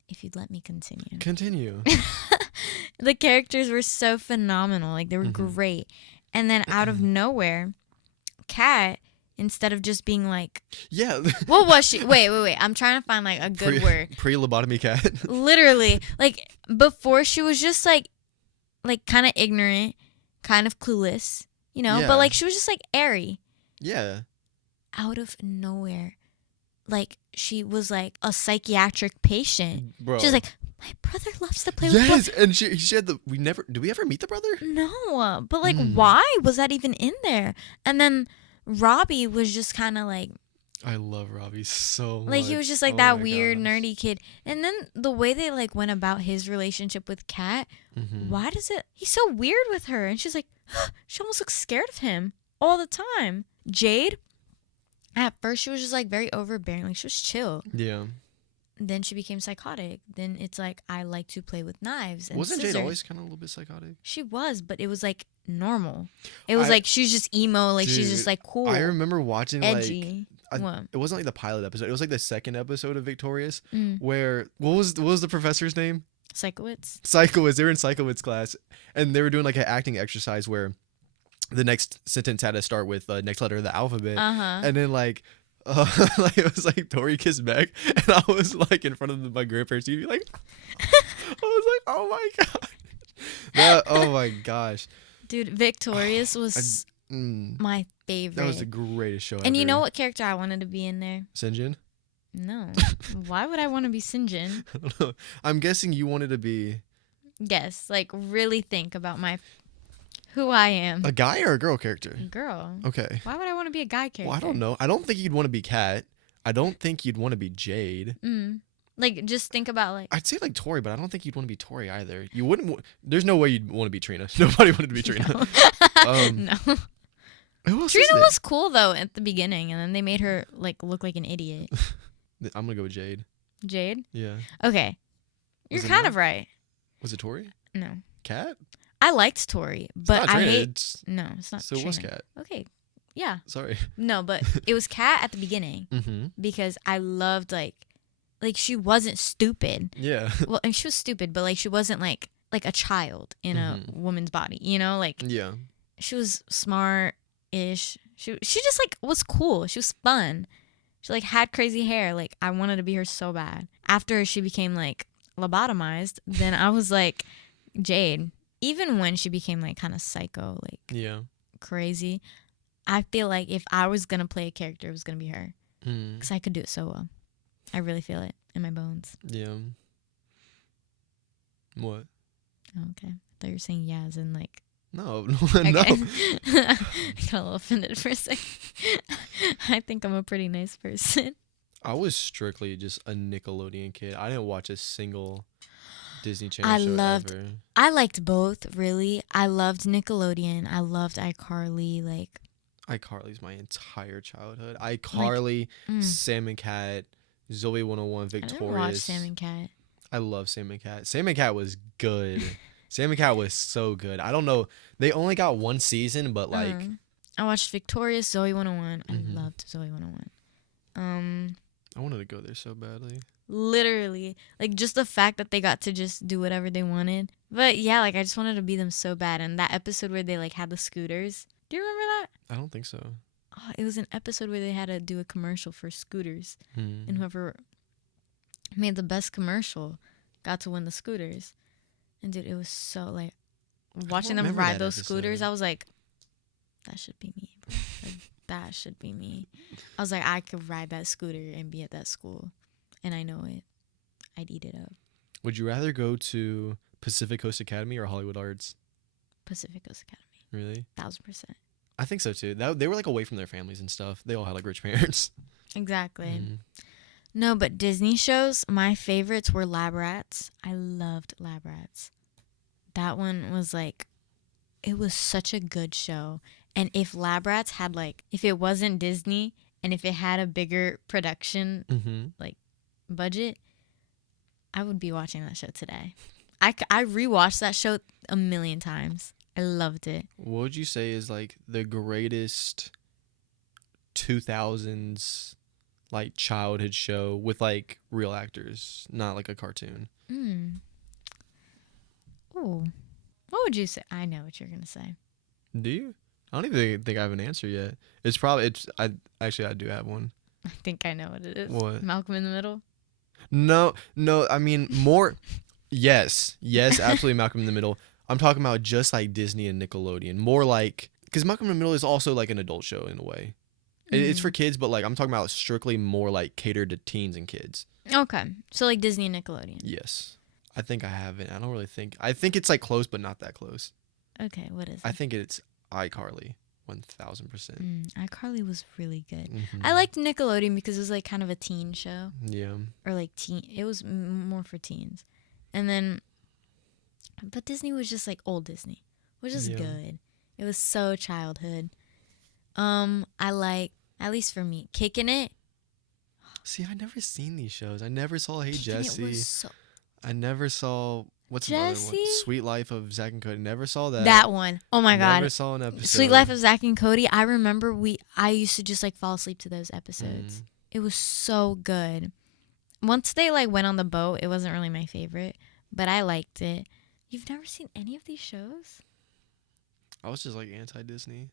If you'd let me continue. Continue. The characters were so phenomenal. They were great. And then out of nowhere, Kat, instead of just being yeah. What was she? Wait. I'm trying to find a good word. Pre-lobotomy Kat. Literally. Before she was just kind of ignorant, kind of clueless, you know? Yeah. But she was just airy. Yeah. Out of nowhere. She was a psychiatric patient. Bro. She was like, my brother loves to play with Yes, and she had did we ever meet the brother? No, but why was that even in there? And then Robbie was just kind of I love Robbie so much. He was just that weird nerdy kid. And then the way they went about his relationship with Kat, why does it? He's so weird with her, and she's she almost looks scared of him all the time. Jade, at first she was just very overbearing, she was chill. Yeah. Then she became psychotic. Then it's I like to play with knives and Wasn't scissors. Jade always kind of a little bit psychotic? She was, but it was normal. It was she's just emo, dude, she's just cool. I remember watching edgy. It wasn't the pilot episode. It was the second episode of Victorious, where what was the professor's name? Psychowitz. They were in Psychowitz class, and they were doing an acting exercise where the next sentence had to start with the next letter of the alphabet, and then it was Tori kissed Beck, and I was in front of my grandparents' TV, I was oh my God, oh my gosh, dude, Victorious was my favorite. That was the greatest show ever. And you know what character I wanted to be in there? Sinjin? No. Why would I want to be Sinjin? I don't know. I'm guessing you wanted to be... Yes, really think about who I am. A guy or a girl character? Girl. Okay. Why would I want to be a guy character? Well, I don't know. I don't think you'd want to be Kat. I don't think you'd want to be Jade. Just think about I'd say Tori, but I don't think you'd want to be Tori either. You wouldn't... There's no way you'd want to be Trina. Nobody wanted to be Trina. No. Trina was cool though at the beginning, and then they made her look like an idiot. I'm gonna go with Jade. Jade? Yeah. Okay. You're kind of right. Was it Tori? No. Kat? I liked Tori, but I hate... No, it's not So Trina. what's Kat? Okay. Yeah. Sorry. No, but it was Kat at the beginning Mm-hmm. because I loved like she wasn't stupid. Yeah. Well, and she was stupid, but like she wasn't like a child in a woman's body, you know? Like Yeah. she was smart-ish. She just like was cool. She was fun. She like had crazy hair. Like I wanted to be her so bad. After she became like lobotomized, then I was like Jade. Even when she became like kind of psycho, like Yeah. crazy, I feel like if I was gonna play a character, it was gonna be her Mm. because I could do it so well. I really feel it in my bones. Yeah. What? Oh, okay, I thought you were saying yeah, as in like. No. Okay. No. I got a little offended for a second. I think I'm a pretty nice person. I was strictly just a Nickelodeon kid. I didn't watch a single Disney Channel I show loved. ever. I liked both, really. I loved Nickelodeon. I loved iCarly. Like iCarly's my entire childhood. iCarly, mm, Sam and Cat, Zoe 101, I Victorious. never watched Sam and Cat. I love Sam and Cat. Sam and Cat was good. Sam and Cat was so good. I don't know. They only got one season, but like. I watched Victorious, Zoe 101. Mhm. I loved Zoe 101. I wanted to go there so badly. Literally, like just the fact that they got to just do whatever they wanted. But yeah, like I just wanted to be them so bad. And that episode where they like had the scooters. Do you remember that? I don't think so. Oh, it was an episode where they had to do a commercial for scooters, and whoever made the best commercial got to win the scooters. And dude, it was so like watching them ride those scooters. I was like, that should be me, bro. Like, that should be me. I was like, I could ride that scooter and be at that school, and I know it. I'd eat it up. Would you rather go to Pacific Coast Academy or Hollywood Arts? Pacific Coast Academy. Really? 1000%. I think so too. They were like away from their families and stuff. They all had like rich parents. Exactly. Mhm. No, but Disney shows, my favorites were Lab Rats. I loved Lab Rats. That one was like, it was such a good show. And if Lab Rats had like, if it wasn't Disney and if it had a bigger production like budget, I would be watching that show today. I rewatched that show a million times. I loved it. What would you say is like the greatest 2000s like childhood show with like real actors, not like a cartoon? Ooh. What would you say? I know what you're going to say. Do you? I don't even think I have an answer yet. I do have one. I think I know what it is. What? Malcolm in the Middle? No, I mean more. Yes, absolutely. Malcolm in the Middle. I'm talking about just like Disney and Nickelodeon. More like, because Malcolm in the Middle is also like an adult show in a way. It's for kids, but like I'm talking about strictly more like catered to teens and kids. Okay, so like Disney and Nickelodeon. Yes, I think I haven't. I don't really think. I think it's like close, but not that close. Okay, what is it? I think it's iCarly, 1000%. iCarly was really good. Mm-hmm. I liked Nickelodeon because it was like kind of a teen show. Yeah. Or like teen. It was more for teens. And then, but Disney was just like old Disney, which is good. It was so childhood. I like, at least for me, Kicking It. See, I never seen these shows. I never saw Hey Kickin' It Jesse. was I never saw what's another one? Jesse? Sweet Life of Zack and Cody. Never saw that. That one. Oh my God. Never saw an episode. Sweet Life of Zack and Cody. I remember I used to just like fall asleep to those episodes. It was so good. Once they like went on the boat, it wasn't really my favorite, but I liked it. You've never seen any of these shows? I was just like anti-Disney.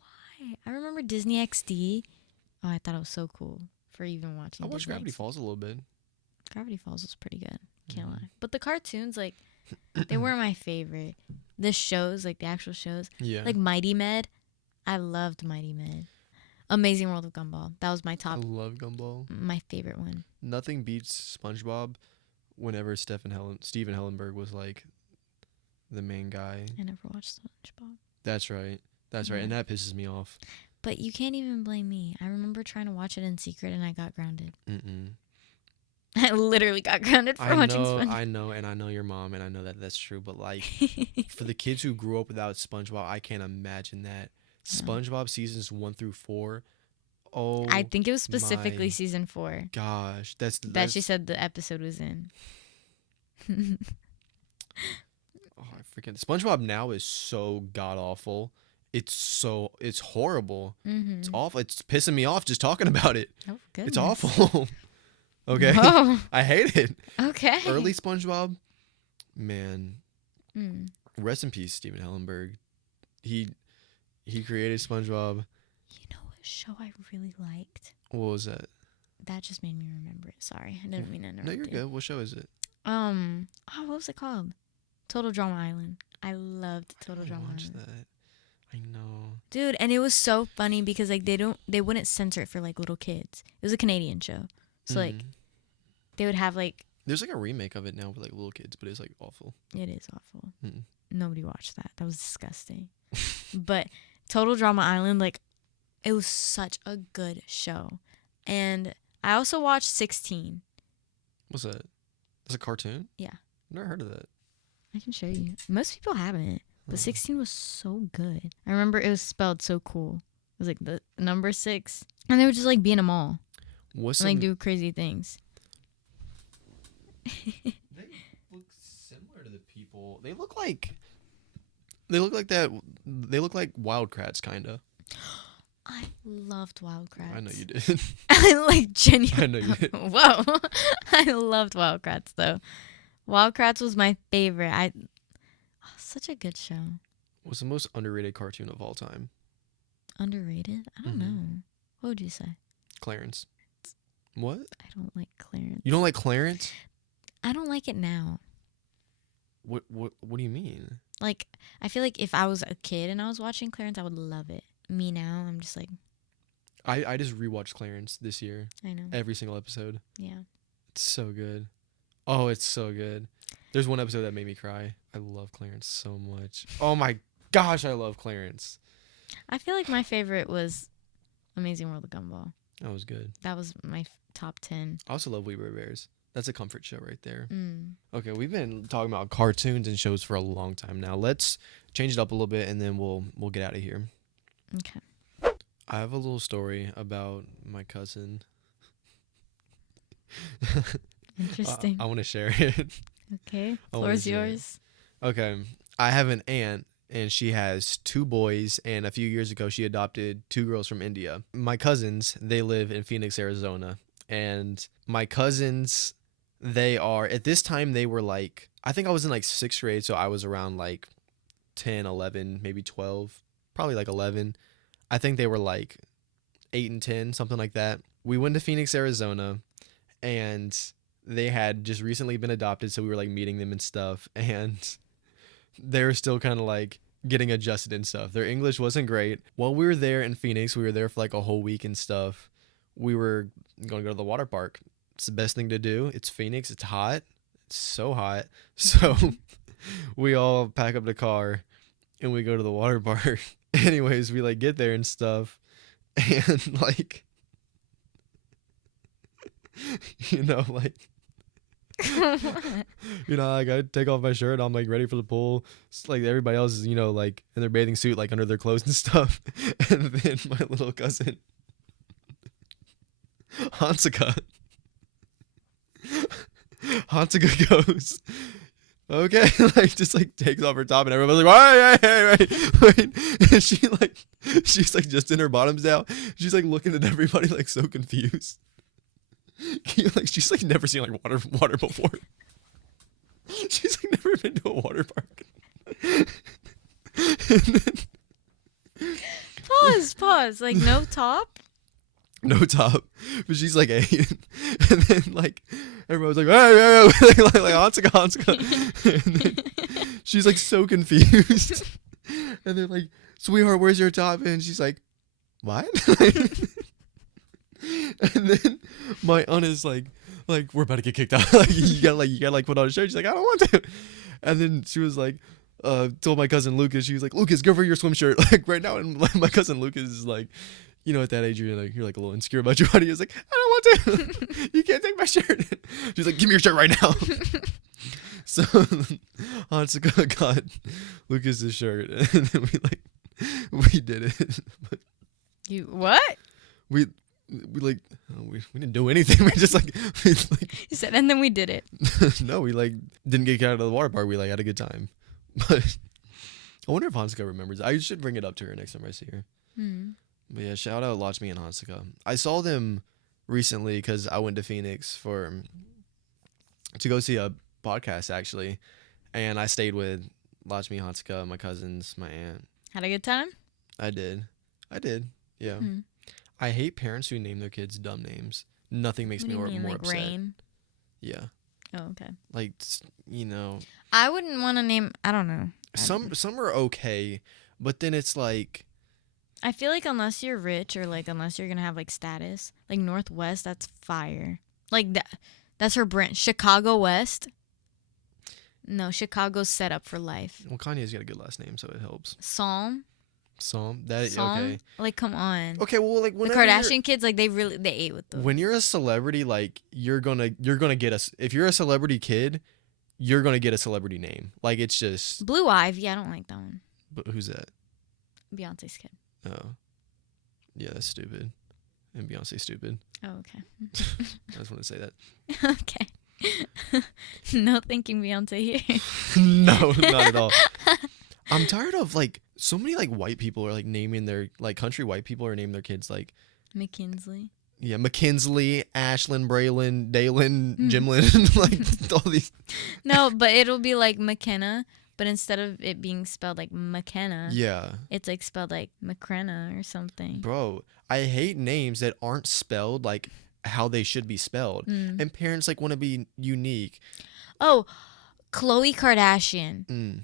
Why? I remember Disney XD. Oh, I thought it was so cool for even watching. I watched Disney Gravity XD. Falls a little bit. Gravity Falls was pretty good. Can't lie. But the cartoons, like, they weren't my favorite. The shows, like the actual shows, Yeah. like Mighty Med. I loved Mighty Med. Amazing World of Gumball. That was my I top, love Gumball. my favorite one. Nothing beats SpongeBob whenever Steven Hellenberg was like the main guy. I never watched SpongeBob. That's right. And that pisses me off. But you can't even blame me. I remember trying to watch it in secret and I got grounded. I literally got grounded for watching SpongeBob. I know, and I know your mom, and I know that that's true. But like, for the kids who grew up without SpongeBob, I can't imagine that. SpongeBob seasons 1 through 4. Oh, I think it was specifically my season 4 gosh, that she said the episode was in. Oh, I freaking SpongeBob now is so god awful, It's horrible. Mm-hmm. It's awful. It's pissing me off just talking about it. Oh, goodness. It's awful. Okay. Whoa. I hate it. Okay. Early SpongeBob, man. Mm. Rest in peace, Steven Hillenburg. He created SpongeBob. You know what show I really liked? What was that? That just made me remember it. Sorry, I didn't mean to interrupt. No, you're you. good. What show is it? Oh, what was it called? Total Drama Island. I loved Total Drama Watch Island. that. I know. Dude, and it was so funny because like they wouldn't censor it for like little kids. It was a Canadian show. So like they would have like there's like a remake of it now with like little kids, but it's like awful. it is awful. Mm. Nobody watched that. That was disgusting. But Total Drama Island, like it was such a good show. And I also watched 16. What's that? That's a cartoon? Yeah. Never heard of that. I can show you. Most people haven't. But 16 was so good. I remember it was spelled so cool. It was like the number 6. And they would just like be in a mall. What's And like do crazy things. They look similar to the people. They look like that. They look like Wildcrats, kind of. I loved Wildcrats. I know you did. I like genuinely. I know you did. Whoa. I loved Wildcrats though. Wildcrats was my favorite. Such a good show. What's the most underrated cartoon of all time? Underrated? I don't know. What would you say? Clarence. What? I don't like Clarence. You don't like Clarence? I don't like it now. What do you mean? Like, I feel like if I was a kid and I was watching Clarence, I would love it. Me now, I'm just like... I just rewatched Clarence this year. I know. Every single episode. Yeah. It's so good. Oh, it's so good. There's one episode that made me cry. I love Clarence so much. Oh my gosh, I love Clarence. I feel like my favorite was Amazing World of Gumball. That was good. That was my top 10. I also love We Were Bears. That's a comfort show right there. Mm. Okay, we've been talking about cartoons and shows for a long time now. Let's change it up a little bit and then we'll get out of here. Okay. I have a little story about my cousin. Interesting. I want to share it. Okay. I wanna Floor's share it. yours. Okay. I have an aunt and she has 2 boys, and a few years ago she adopted 2 girls from India. My cousins, they live in Phoenix, Arizona, and my cousins, they are, at this time they were like, I think I was in like 6th grade, so I was around like 10, 11, maybe 12, probably like 11. I think they were like 8 and 10, something like that. We went to Phoenix, Arizona, and they had just recently been adopted, so we were like meeting them and stuff, and they were still kind of like getting adjusted and stuff. Their English wasn't great. While we were there in Phoenix, we were there for like a whole week and stuff. We were going to go to the water park. It's the best thing to do. It's Phoenix. It's hot. It's so hot. So we all pack up the car and we go to the water park. Anyways, we like get there and stuff, and like, you know, like, you know, like I take off my shirt, I'm like ready for the pool. It's like everybody else is, you know, like in their bathing suit, like under their clothes and stuff. And then my little cousin Hansuka goes, okay, like just like takes off her top, and everybody's like, wait. And she's like just in her bottoms now. She's like looking at everybody like so confused. Like she's like never seen like water before. She's like never been to a water park. And then, Pause. Like no top? no top, but she's like 8, and then like everyone was like, hey, like Hansuka, and then she's like so confused, and they're like, sweetheart, where's your top? And she's like, what? And then my aunt is like we're about to get kicked out. Like you gotta put on a shirt. She's like, I don't want to. And then she was like, told my cousin Lucas, she was like, Lucas, go for your swim shirt like right now. And my cousin Lucas is like, you know, at that age you're like a little insecure about your body. He's like, I don't want to. You can't take my shirt. She's like, give me your shirt right now. So Hansuka got Lucas's shirt, and then we did it. You what? We didn't do anything. We just like You said, and then we did it. no, we like didn't get out of the water park. We like had a good time. But I wonder if Hanska remembers. I should bring it up to her next time I see her. Hmm. But yeah, shout out Lachmi and Hanska. I saw them recently because I went to Phoenix to go see a podcast actually, and I stayed with Lachmi, Hanska, my cousins, my aunt. Had a good time? I did. Yeah. Hmm. I hate parents who name their kids dumb names. Nothing makes What me do you mean, more like upset. Rain? Yeah. Oh, okay. Like, you know, I wouldn't want to name. I don't know. some are okay, but then it's like, I feel like unless you're rich or like unless you're gonna have like status, like Northwest, that's fire. Like that's her brand. Chicago West. No, Chicago's set up for life. well, Kanye's got a good last name, so it helps. Psalm. That Psalm. okay. Like, come on. Okay, well, like The whenever Kardashian kids, like they ate with them. when you're a celebrity, like you're gonna get us. If you're a celebrity kid, you're gonna get a celebrity name. Like it's just. Blue Ivy. I don't like that one. But who's that? Beyonce's kid. Oh, yeah, that's stupid. And Beyonce's stupid. Oh, okay. I just want to say that. Okay. No thinking Beyonce here. No, not at all. I'm tired of like so many like white people are like naming their like country white people are naming their kids like McKinsley. yeah McKinsley, Ashlyn, Braylon, Dalen, Jimlin, like all these. No, but it'll be like McKenna, but instead of it being spelled like McKenna, Yeah, it's like spelled like McKenna or something. bro, I hate names that aren't spelled like how they should be spelled, and parents like want to be unique. Oh, Khloe Kardashian.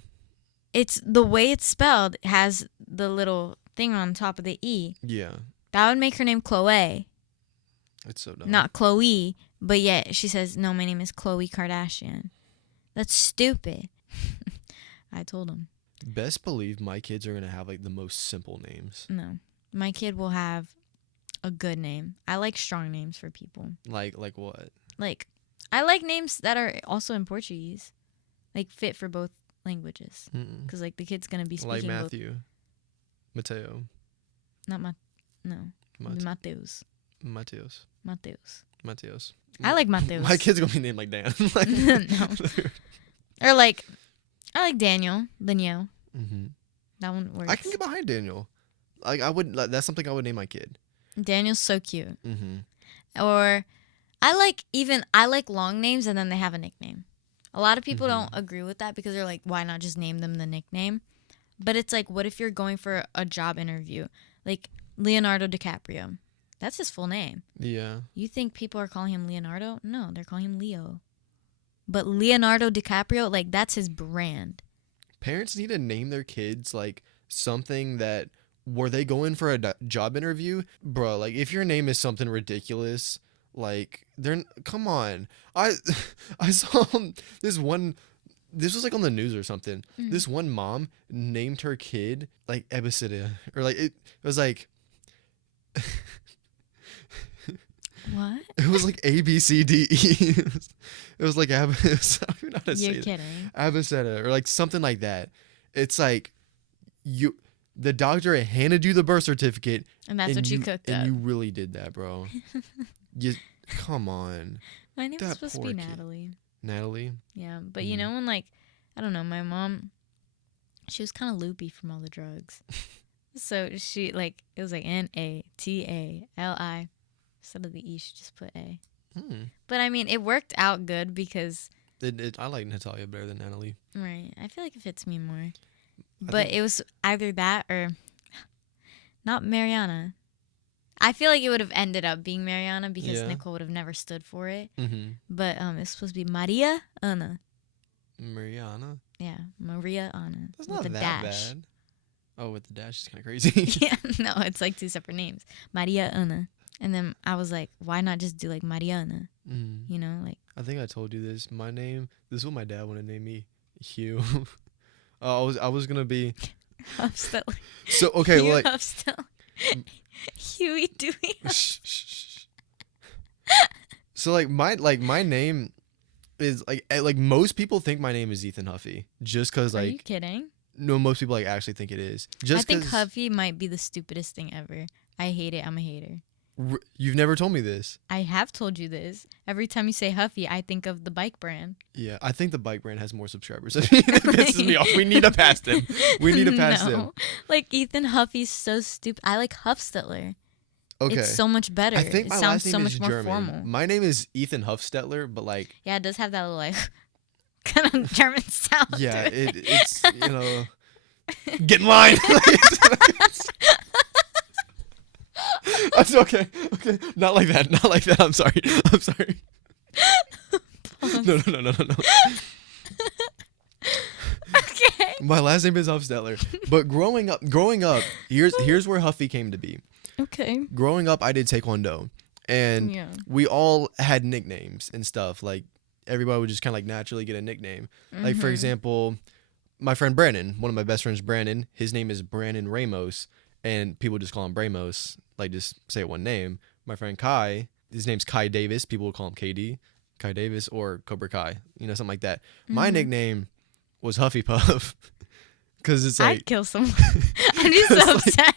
It's the way it's spelled has the little thing on top of the E. Yeah, That would make her name Chloe, it's so dumb. not Chloe. But yet she says, no, my name is Khloe Kardashian. That's stupid. I told him. Best believe my kids are gonna have like the most simple names. No. My kid will have a good name. I like strong names for people. Like what? Like, I like names that are also in Portuguese. Like, fit for both languages. Because, like, the kid's going to be speaking Like Matthew, Mateo, Not no. Mateus. Mateos. I like Mateus. My kid's gonna be named like Dan. Like, No. Or, like, I like Daniel. Daniel. mm-hmm. That one works. I can get behind Daniel. Like I would. Like, that's something I would name my kid. Daniel's so cute. Mm-hmm. Or, I like long names and then they have a nickname. A lot of people don't agree with that because they're like, why not just name them the nickname? But it's like, what if you're going for a job interview? Like Leonardo DiCaprio. That's his full name. Yeah. You think people are calling him Leonardo? No, they're calling him Leo. But Leonardo DiCaprio, like, that's his brand. Parents need to name their kids like something that were they going for a job interview, bro. Like if your name is something ridiculous, like come on. I saw this one. This was like on the news or something. This one mom named her kid like Ebisida or like it was like. What? It was like A B C D E. It was like I don't know how to say You're kidding. Abaceta or like something like that. It's like the doctor handed you the birth certificate And that's what you cooked up. and you really did that, bro. Come on. My name's that supposed to poor be kid. Natalie. Natalie. Yeah, but you know when like, I don't know, my mom, she was kind of loopy from all the drugs. So she like, it was like Natali. Instead of the E, she just put A. But I mean, it worked out good because... I like Natalia better than Natalie. Right. I feel like it fits me more. But it was either that or... Not Mariana. I feel like it would have ended up being Mariana because Nicole would have never stood for it. But it's supposed to be Maria Ana. Mariana? Yeah, Maria Ana. That's with not a that dash. bad. Oh, with the dash is kind of crazy. Yeah, no, it's like two separate names. Maria Ana. And then I was like, why not just do like Mariana? You know, like. I think I told you this. My name. This is what my dad wanted to name me. Hugh. I was gonna be. Huffstell. So okay, Hugh like. Huffstell. Huey Dewey. So like my name is like most people think my name is Ethan Huffy just because Are like. you kidding? No, most people like actually think it is. Just I think 'cause- Huffy might be the stupidest thing ever. I hate it. I'm a hater. You've never told me this. I have told you this. Every time you say Huffy, I think of the bike brand. Yeah, I think the bike brand has more subscribers. It pisses me off. We need to pass them. We need to pass them. Like Ethan Huffy's so stupid. I like Huffstetler. Okay. It's so much better. I think my it sounds last name so is much more German. formal. My name is Ethan Huffstetler, but like. Yeah, it does have that little like kind of German sound. Yeah, to it. it's get in line. That's okay. Okay, not like that. Not like that. I'm sorry. I'm sorry. No. Okay. My last name is Huffstetler, but growing up, here's where Huffy came to be. Okay. Growing up, I did Taekwondo, and Yeah. we all had nicknames and stuff. Like everybody would just kind of like naturally get a nickname. Like for example, my friend Brandon, one of my best friends, Brandon. His name is Brandon Ramos, and people just call him Bramos. Like just say one name. My friend Kai, his name's Kai Davis. People would call him KD, Kai Davis, or Cobra Kai. Something like that. My nickname was Huffy Puff. Because it's like I'd kill someone. I'd be so upset.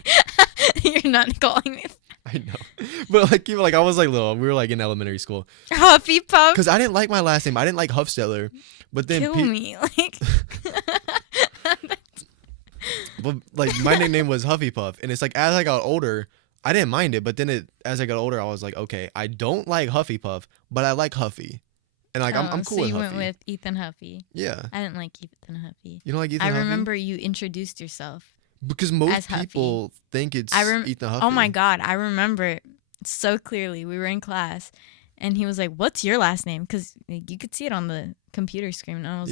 You're not calling me I know, but like even like I was like little. We were like in elementary school. Huffy Puff. Because I didn't like my last name. I didn't like Huffstetler. But then Kill me. Like but like my nickname was Huffy Puff, and it's like as I got older, I didn't mind it. But then as I got older, I was like, okay, I don't like Huffy Puff, but I like Huffy, and like I'm cool so with you Huffy. went with Ethan Huffy. Yeah. I didn't like Ethan Huffy. You don't like Ethan I Huffy? remember you introduced yourself. Because most as Huffy. people think it's Ethan Huffy. Oh my God, I remember it so clearly. We were in class, and he was like, "What's your last name?" Because you could see it on the computer screen. And I was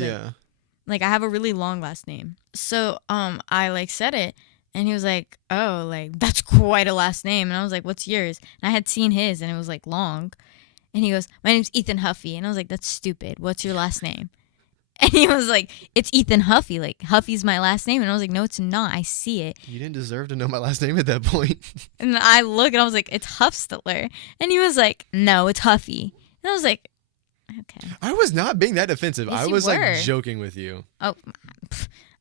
like, I have a really long last name. So I like said it, and he was like, "Oh, like that's quite a last name." And I was like, "What's yours?" And I had seen his, and it was like long. And he goes, "My name's Ethan Huffy." And I was like, "That's stupid. What's your last name?" And he was like, "It's Ethan Huffy. Like, Huffy's my last name." And I was like, "No, it's not. I see it." You didn't deserve to know my last name at that point. And I look and I was like, "It's Huffstetler." And he was like, "No, it's Huffy." And I was like, "Okay." I was not being that defensive. Yes, I you was were. like joking with you. Oh,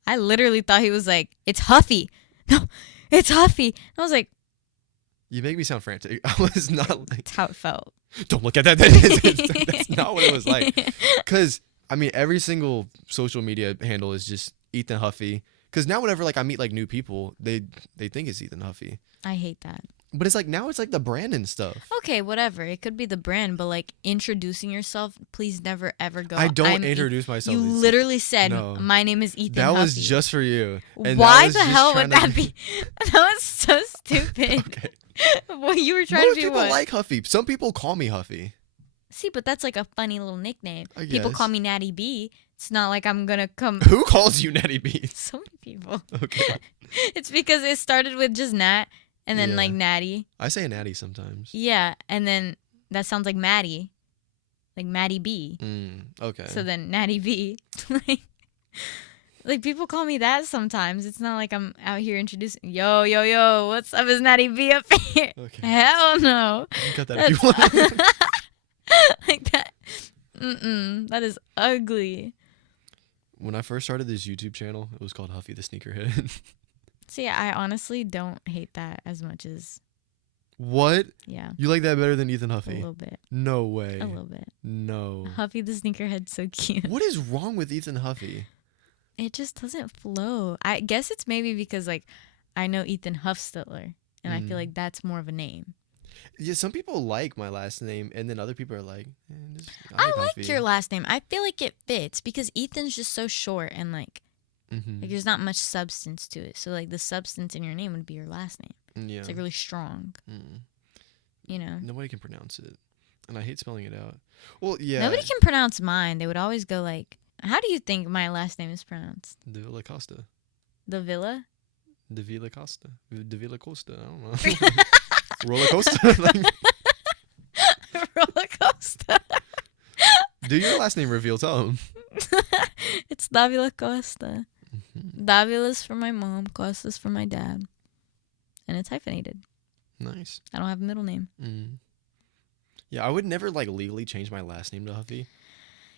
I literally thought he was like, "It's Huffy." No, it's Huffy. And I was like, You make me sound frantic. I was not like. that's how it felt. Don't look at that. That's not what it was like. Because I mean, every single social media handle is just Ethan Huffy. Because now, whenever like I meet like new people, they think it's Ethan Huffy. I hate that. But it's like now it's like the brand and stuff. Okay, whatever. It could be the brand, but like introducing yourself, please never ever go. I don't introduce myself. You as literally said, No. "My name is Ethan." That Huffy. was just for you. And Why that was the just hell trying would to that be? That was so stupid. Okay. Well, you were trying Most to be people what? like Huffy. Some people call me Huffy. See, but that's like a funny little nickname. I People guess. call me Natty B. It's not like I'm gonna come. Who calls you Natty B? So many people. Okay. It's because it started with just Nat and then Yeah. like Natty. I say Natty sometimes. Yeah, and then that sounds like Maddie, like Maddie B. Okay. So then Natty B. Like people call me that sometimes. It's not like I'm out here introducing, yo, what's up? Is Natty B up here? Okay. Hell no. You cut that if you want. Like that. That is ugly. When I first started this YouTube channel, it was called Huffy the Sneakerhead. See, I honestly don't hate that as much as, What? yeah, You like that better than Ethan a Huffy? little bit. No way. A little bit. No. Huffy the Sneakerhead's so cute. What is wrong with Ethan Huffy? It just doesn't flow. I guess it's maybe because like I know Ethan Huffstetler, and I feel like that's more of a name. Yeah, some people like my last name, and then other people are like, I like Huffy. your last name. I feel like it fits because Ethan's just so short and like there's not much substance to it. So like the substance in your name would be your last name. Yeah. It's like really strong. You know. Nobody can pronounce it, and I hate spelling it out. Well, yeah. Nobody can pronounce mine. They would always go like, "How do you think my last name is pronounced?" De Villa Costa. The Villa? De Villa Costa. De Villa Costa. I don't know. Roller coaster. Like, Roller coaster. do your last name reveal? Tell them. It's Davila Costa. Davila's for my mom, Costa's for my dad. And it's hyphenated. Nice. I don't have a middle name. Yeah, I would never like legally change my last name to Huffy.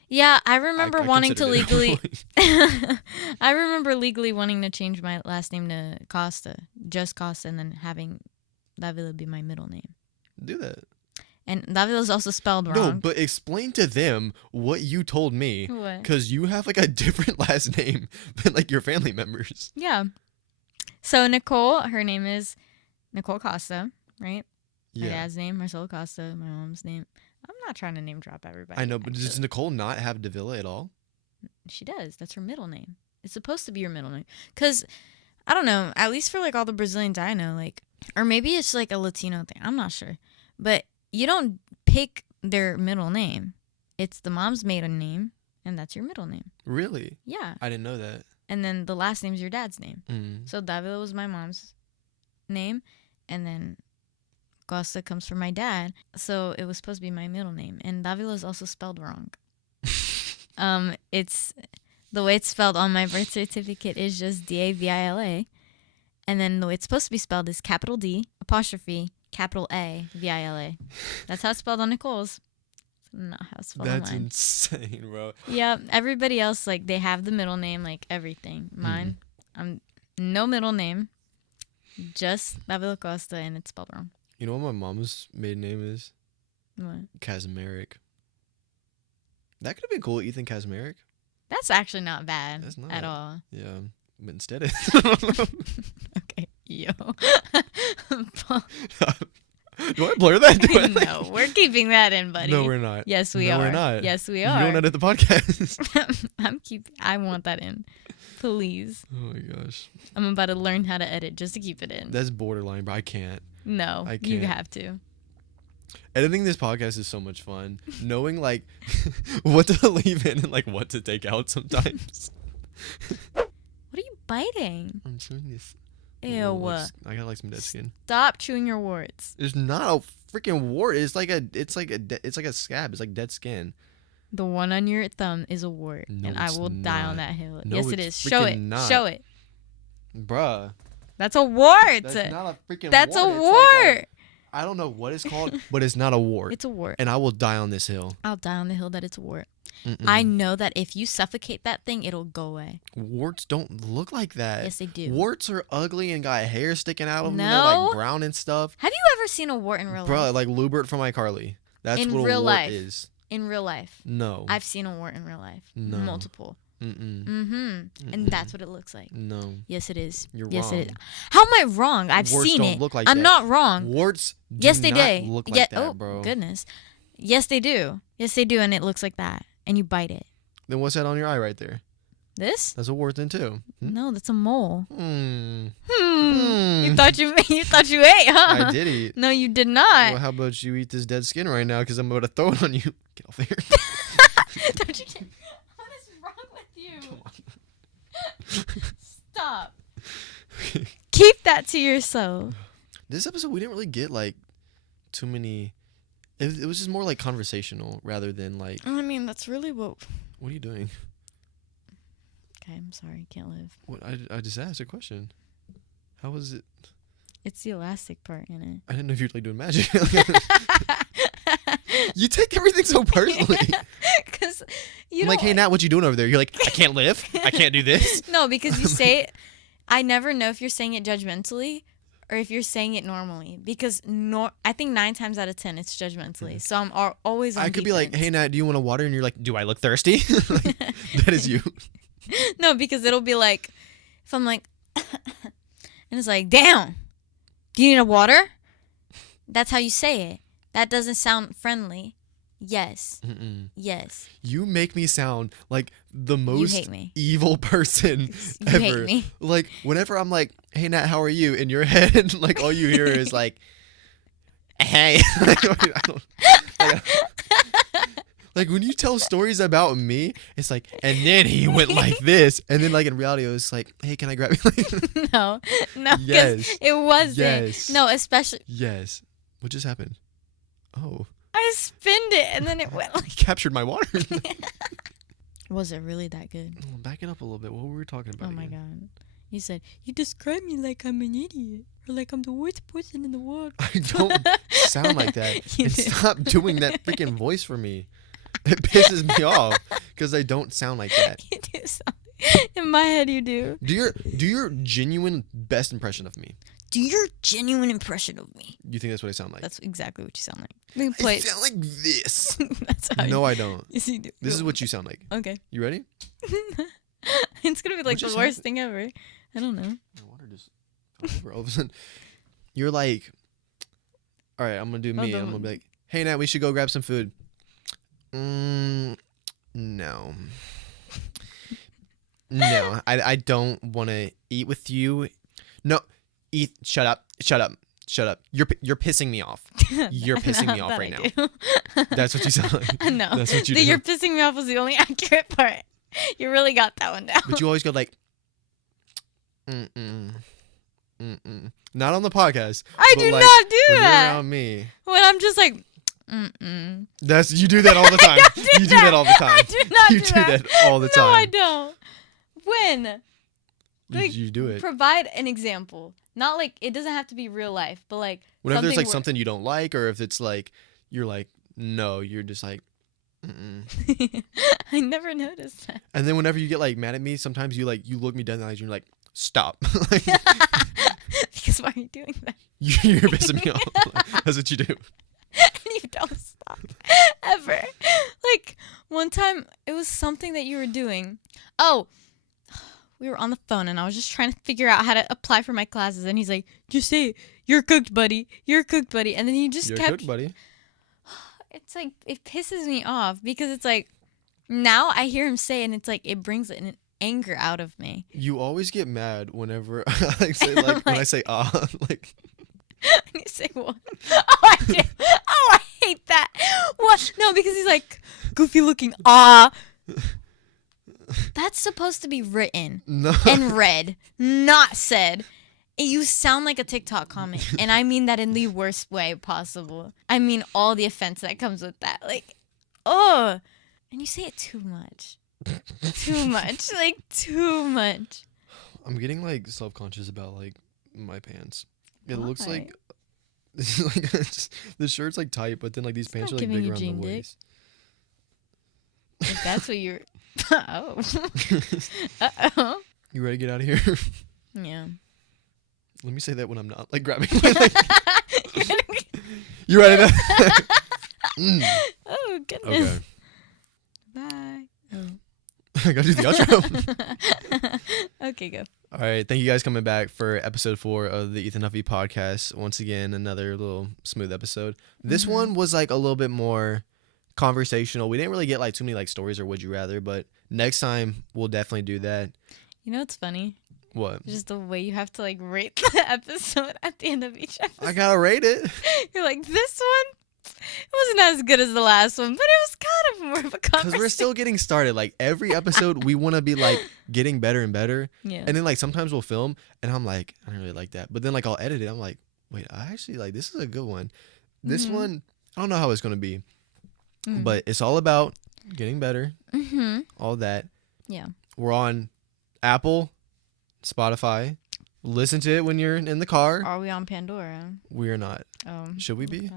Yeah, I remember wanting to considered it. legally. I remember legally wanting to change my last name to Costa, just Costa, and then having Davila be my middle name. Do that. And Davila is also spelled No, wrong. but explain to them what you told me. What? Because you have like a different last name than like your family members. Yeah. So Nicole, her name is Nicole Costa, right? My Yeah. dad's name, Marcelo Costa. My mom's name. I'm not trying to name drop everybody. I know, but does actually. Nicole not have Davila at all? She does. That's her middle name. It's supposed to be your middle name. Because, I don't know, at least for like all the Brazilians I know, like, or maybe it's like a Latino thing. I'm not sure. But you don't pick their middle name. It's the mom's maiden name, and that's your middle name. Really? Yeah. I didn't know that. And then the last name's your dad's name. Mm. So Davila was my mom's name, and then Costa comes from my dad. So it was supposed to be my middle name. And Davila is also spelled wrong. It's the way it's spelled on my birth certificate is just Davila, and then the way it's supposed to be spelled is capital D apostrophe capital A Vila. That's how it's spelled on Nicole's. Not how it's spelled on That's mine. insane, bro. Yeah, everybody else like they have the middle name, like everything. Mine, I'm no middle name, just Davila Costa, and it's spelled wrong. You know what my mom's maiden name is? What? Kazmarek. That could have been cool, Ethan Kazmarek. That's actually not bad That's not. at all. Yeah, but instead it. Okay, yo. Do I blur that? Do I, No, we're keeping that in, buddy. No, we're not. Yes, we No, are. we're not. Yes, we You are. don't edit the podcast. I want that in. Please. Oh my gosh. I'm about to learn how to edit just to keep it in. That's borderline, bro. I can't. No, I you can't. have to. Editing this podcast is so much fun. Knowing like what to leave in and like what to take out sometimes. What are you biting? I'm chewing this. Ew. I got like some dead skin. Stop chewing your warts. There's not a freaking wart. It's like a scab. It's like dead skin. The one on your thumb is a wart, No, and I it's will die on not. that hill. No, Yes, it it's is. Show it. freaking not. Show it. Bruh. That's a wart. That's not a freaking That's wart. a It's wart. like I don't know what it's called, but it's not a wart. It's a wart. And I will die on this hill. I'll die on the hill that it's a wart. Mm-mm. I know that if you suffocate that thing, it'll go away. Warts don't look like that. Yes, they do. Warts are ugly and got hair sticking out of them. And No. they're like brown and stuff. Have you ever seen a wart in real Bruh, life? like Lubert from iCarly. That's In what a real wart life. is. In real life. No. I've seen a wart in real life. No. Multiple. Mm-mm. Mm-hmm. And that's what it looks like. No. Yes, it is. You're yes, wrong. it is. How am I wrong? I've Warts seen don't it. look like I'm that. not wrong. Warts do Yes, they not do. look like Yeah. that, Oh, bro. goodness. Yes, they do. Yes, they do, and it looks like that. And you bite it. Then what's that on your eye right there? This? That's a wart then too. No, that's a mole. Hmm. You thought you ate, huh? I did eat. No, you did not. Well, how about you eat this dead skin right now? Because I'm about to throw it on you. Get off here. Don't you? What is wrong with you? Stop. Keep that to yourself. This episode, we didn't really get like too many. It was just more like conversational rather than like. I mean, that's really what. What are you doing? Okay, I'm sorry, can't live. What I just asked a question. How was it? It's the elastic part in I didn't know if you were like doing magic. it. You take everything so personally. Because you I'm like, don't- hey, Nat, what you doing over there? You're like, I can't live. I can't do this. No, because you say it. I never know if you're saying it judgmentally or if you're saying it normally. Because I think 9 times out of 10 it's judgmentally. So I'm always on I could be like, defense. hey, Nat, do you want a water? And you're like, do I look thirsty? Like, that is you. No, because it'll be like, if I'm like, and it's like, damn, do you need a water? That's how you say it. That doesn't sound friendly. Yes. Mm-mm. Yes. You make me sound like the You most hate me. evil person You ever. hate me. Like, whenever I'm like, hey, Nat, how are you? In your head, like, all you hear is like, hey. Like, when you tell stories about me, it's like, and then he went like this. And then, like, in reality, it was like, hey, can I grab you? No, because Yes. it wasn't. Yes. No, especially, Yes. What just happened? Oh. I spinned it and then it went like. Captured my water. Was it really that good? Back it up a little bit. What were we talking about? Oh my again? god. You said, you describe me like I'm an idiot. Or like I'm the worst person in the world. I don't sound like that. You And do. stop doing that freaking voice for me. It pisses me off because I don't sound like that. You do sound. In my head, you do. Do your genuine best impression of me. Do your genuine impression of me. You think that's what I sound like? That's exactly what you sound like. Let me play I sound like this. That's how No, I don't. Yes, you do. This is what you sound like. Okay. You ready? It's gonna be like the worst thing ever. I don't know. My water just over all of a sudden. You're like, all right, I'm gonna do me. I'm gonna be like, hey, Nat, we should go grab some food. No. No, I don't want to eat with you. No, eat. Shut up. Shut up. Shut up. You're pissing me off. You're pissing me off right now. That's what you sound like. No. That's what you do. You're pissing me off was the only accurate part. You really got that one down. But you always go like, not on the podcast. I do like, not do when that. You're around me. When I'm just like, That's you do that all the time. You do that all the time. I do not You do that all the time. No, I don't. When? Like, you do it. Provide an example. Not like it doesn't have to be real life, but like whenever there's like something you don't like, or if it's like you're like no, you're just like. I never noticed that. And then whenever you get like mad at me, sometimes you look me dead in the eyes and you're like, stop. Like, because why are you doing that? You're pissing me off. That's what you do. And you don't stop ever. Like one time it was something that you were doing. Oh, we were on the phone and I was just trying to figure out how to apply for my classes, and he's like, just say, you're cooked, buddy. You're cooked, buddy. And then he just You're kept cooked, buddy. It's like it pisses me off because it's like now I hear him say it and it's like it brings an anger out of me. You always get mad whenever I say like when I say like you say what? Oh, I do. Oh, I hate that. What? No, because he's like goofy looking. That's supposed to be written and read, not said. You sound like a TikTok comment, and I mean that in the worst way possible. I mean all the offense that comes with that. Like, oh, and you say it too much. Too much. Like, too much. I'm getting like self-conscious about like my pants. It Why? looks like the shirt's like tight, but then like these pants are like big around the waist. If that's what you're... Oh. Uh-oh. You ready to get out of here? Yeah. Let me say that when I'm not like grabbing my leg. You ready to? Oh, goodness. Okay. Bye. Oh. I gotta do the outro. Okay, go. All right. Thank you guys coming back for episode 4 of the Ethan Huffy podcast. Once again, another little smooth episode. This one was like a little bit more conversational. We didn't really get like too many like stories or would you rather, but next time we'll definitely do that. You know what's funny? What? Just the way you have to like rate the episode at the end of each episode. I gotta rate it. You're like, this one, it wasn't as good as the last one, but it was kind of more of a conversation. Because we're still getting started. Like every episode, we want to be like getting better and better. Yeah. And then like sometimes we'll film, and I'm like, I don't really like that. But then like I'll edit it. I'm like, wait, I actually like this is a good one. This one, I don't know how it's gonna be, but it's all about getting better. All that. Yeah. We're on Apple, Spotify. Listen to it when you're in the car. Are we on Pandora? We are not. Should we be?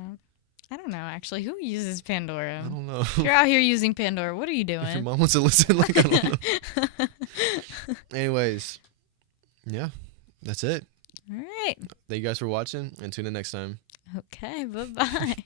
I don't know, actually. Who uses Pandora? I don't know. If you're out here using Pandora, what are you doing? If your mom wants to listen, like, I don't know. Anyways, yeah, that's it. All right. Thank you guys for watching, and tune in next time. Okay, bye-bye.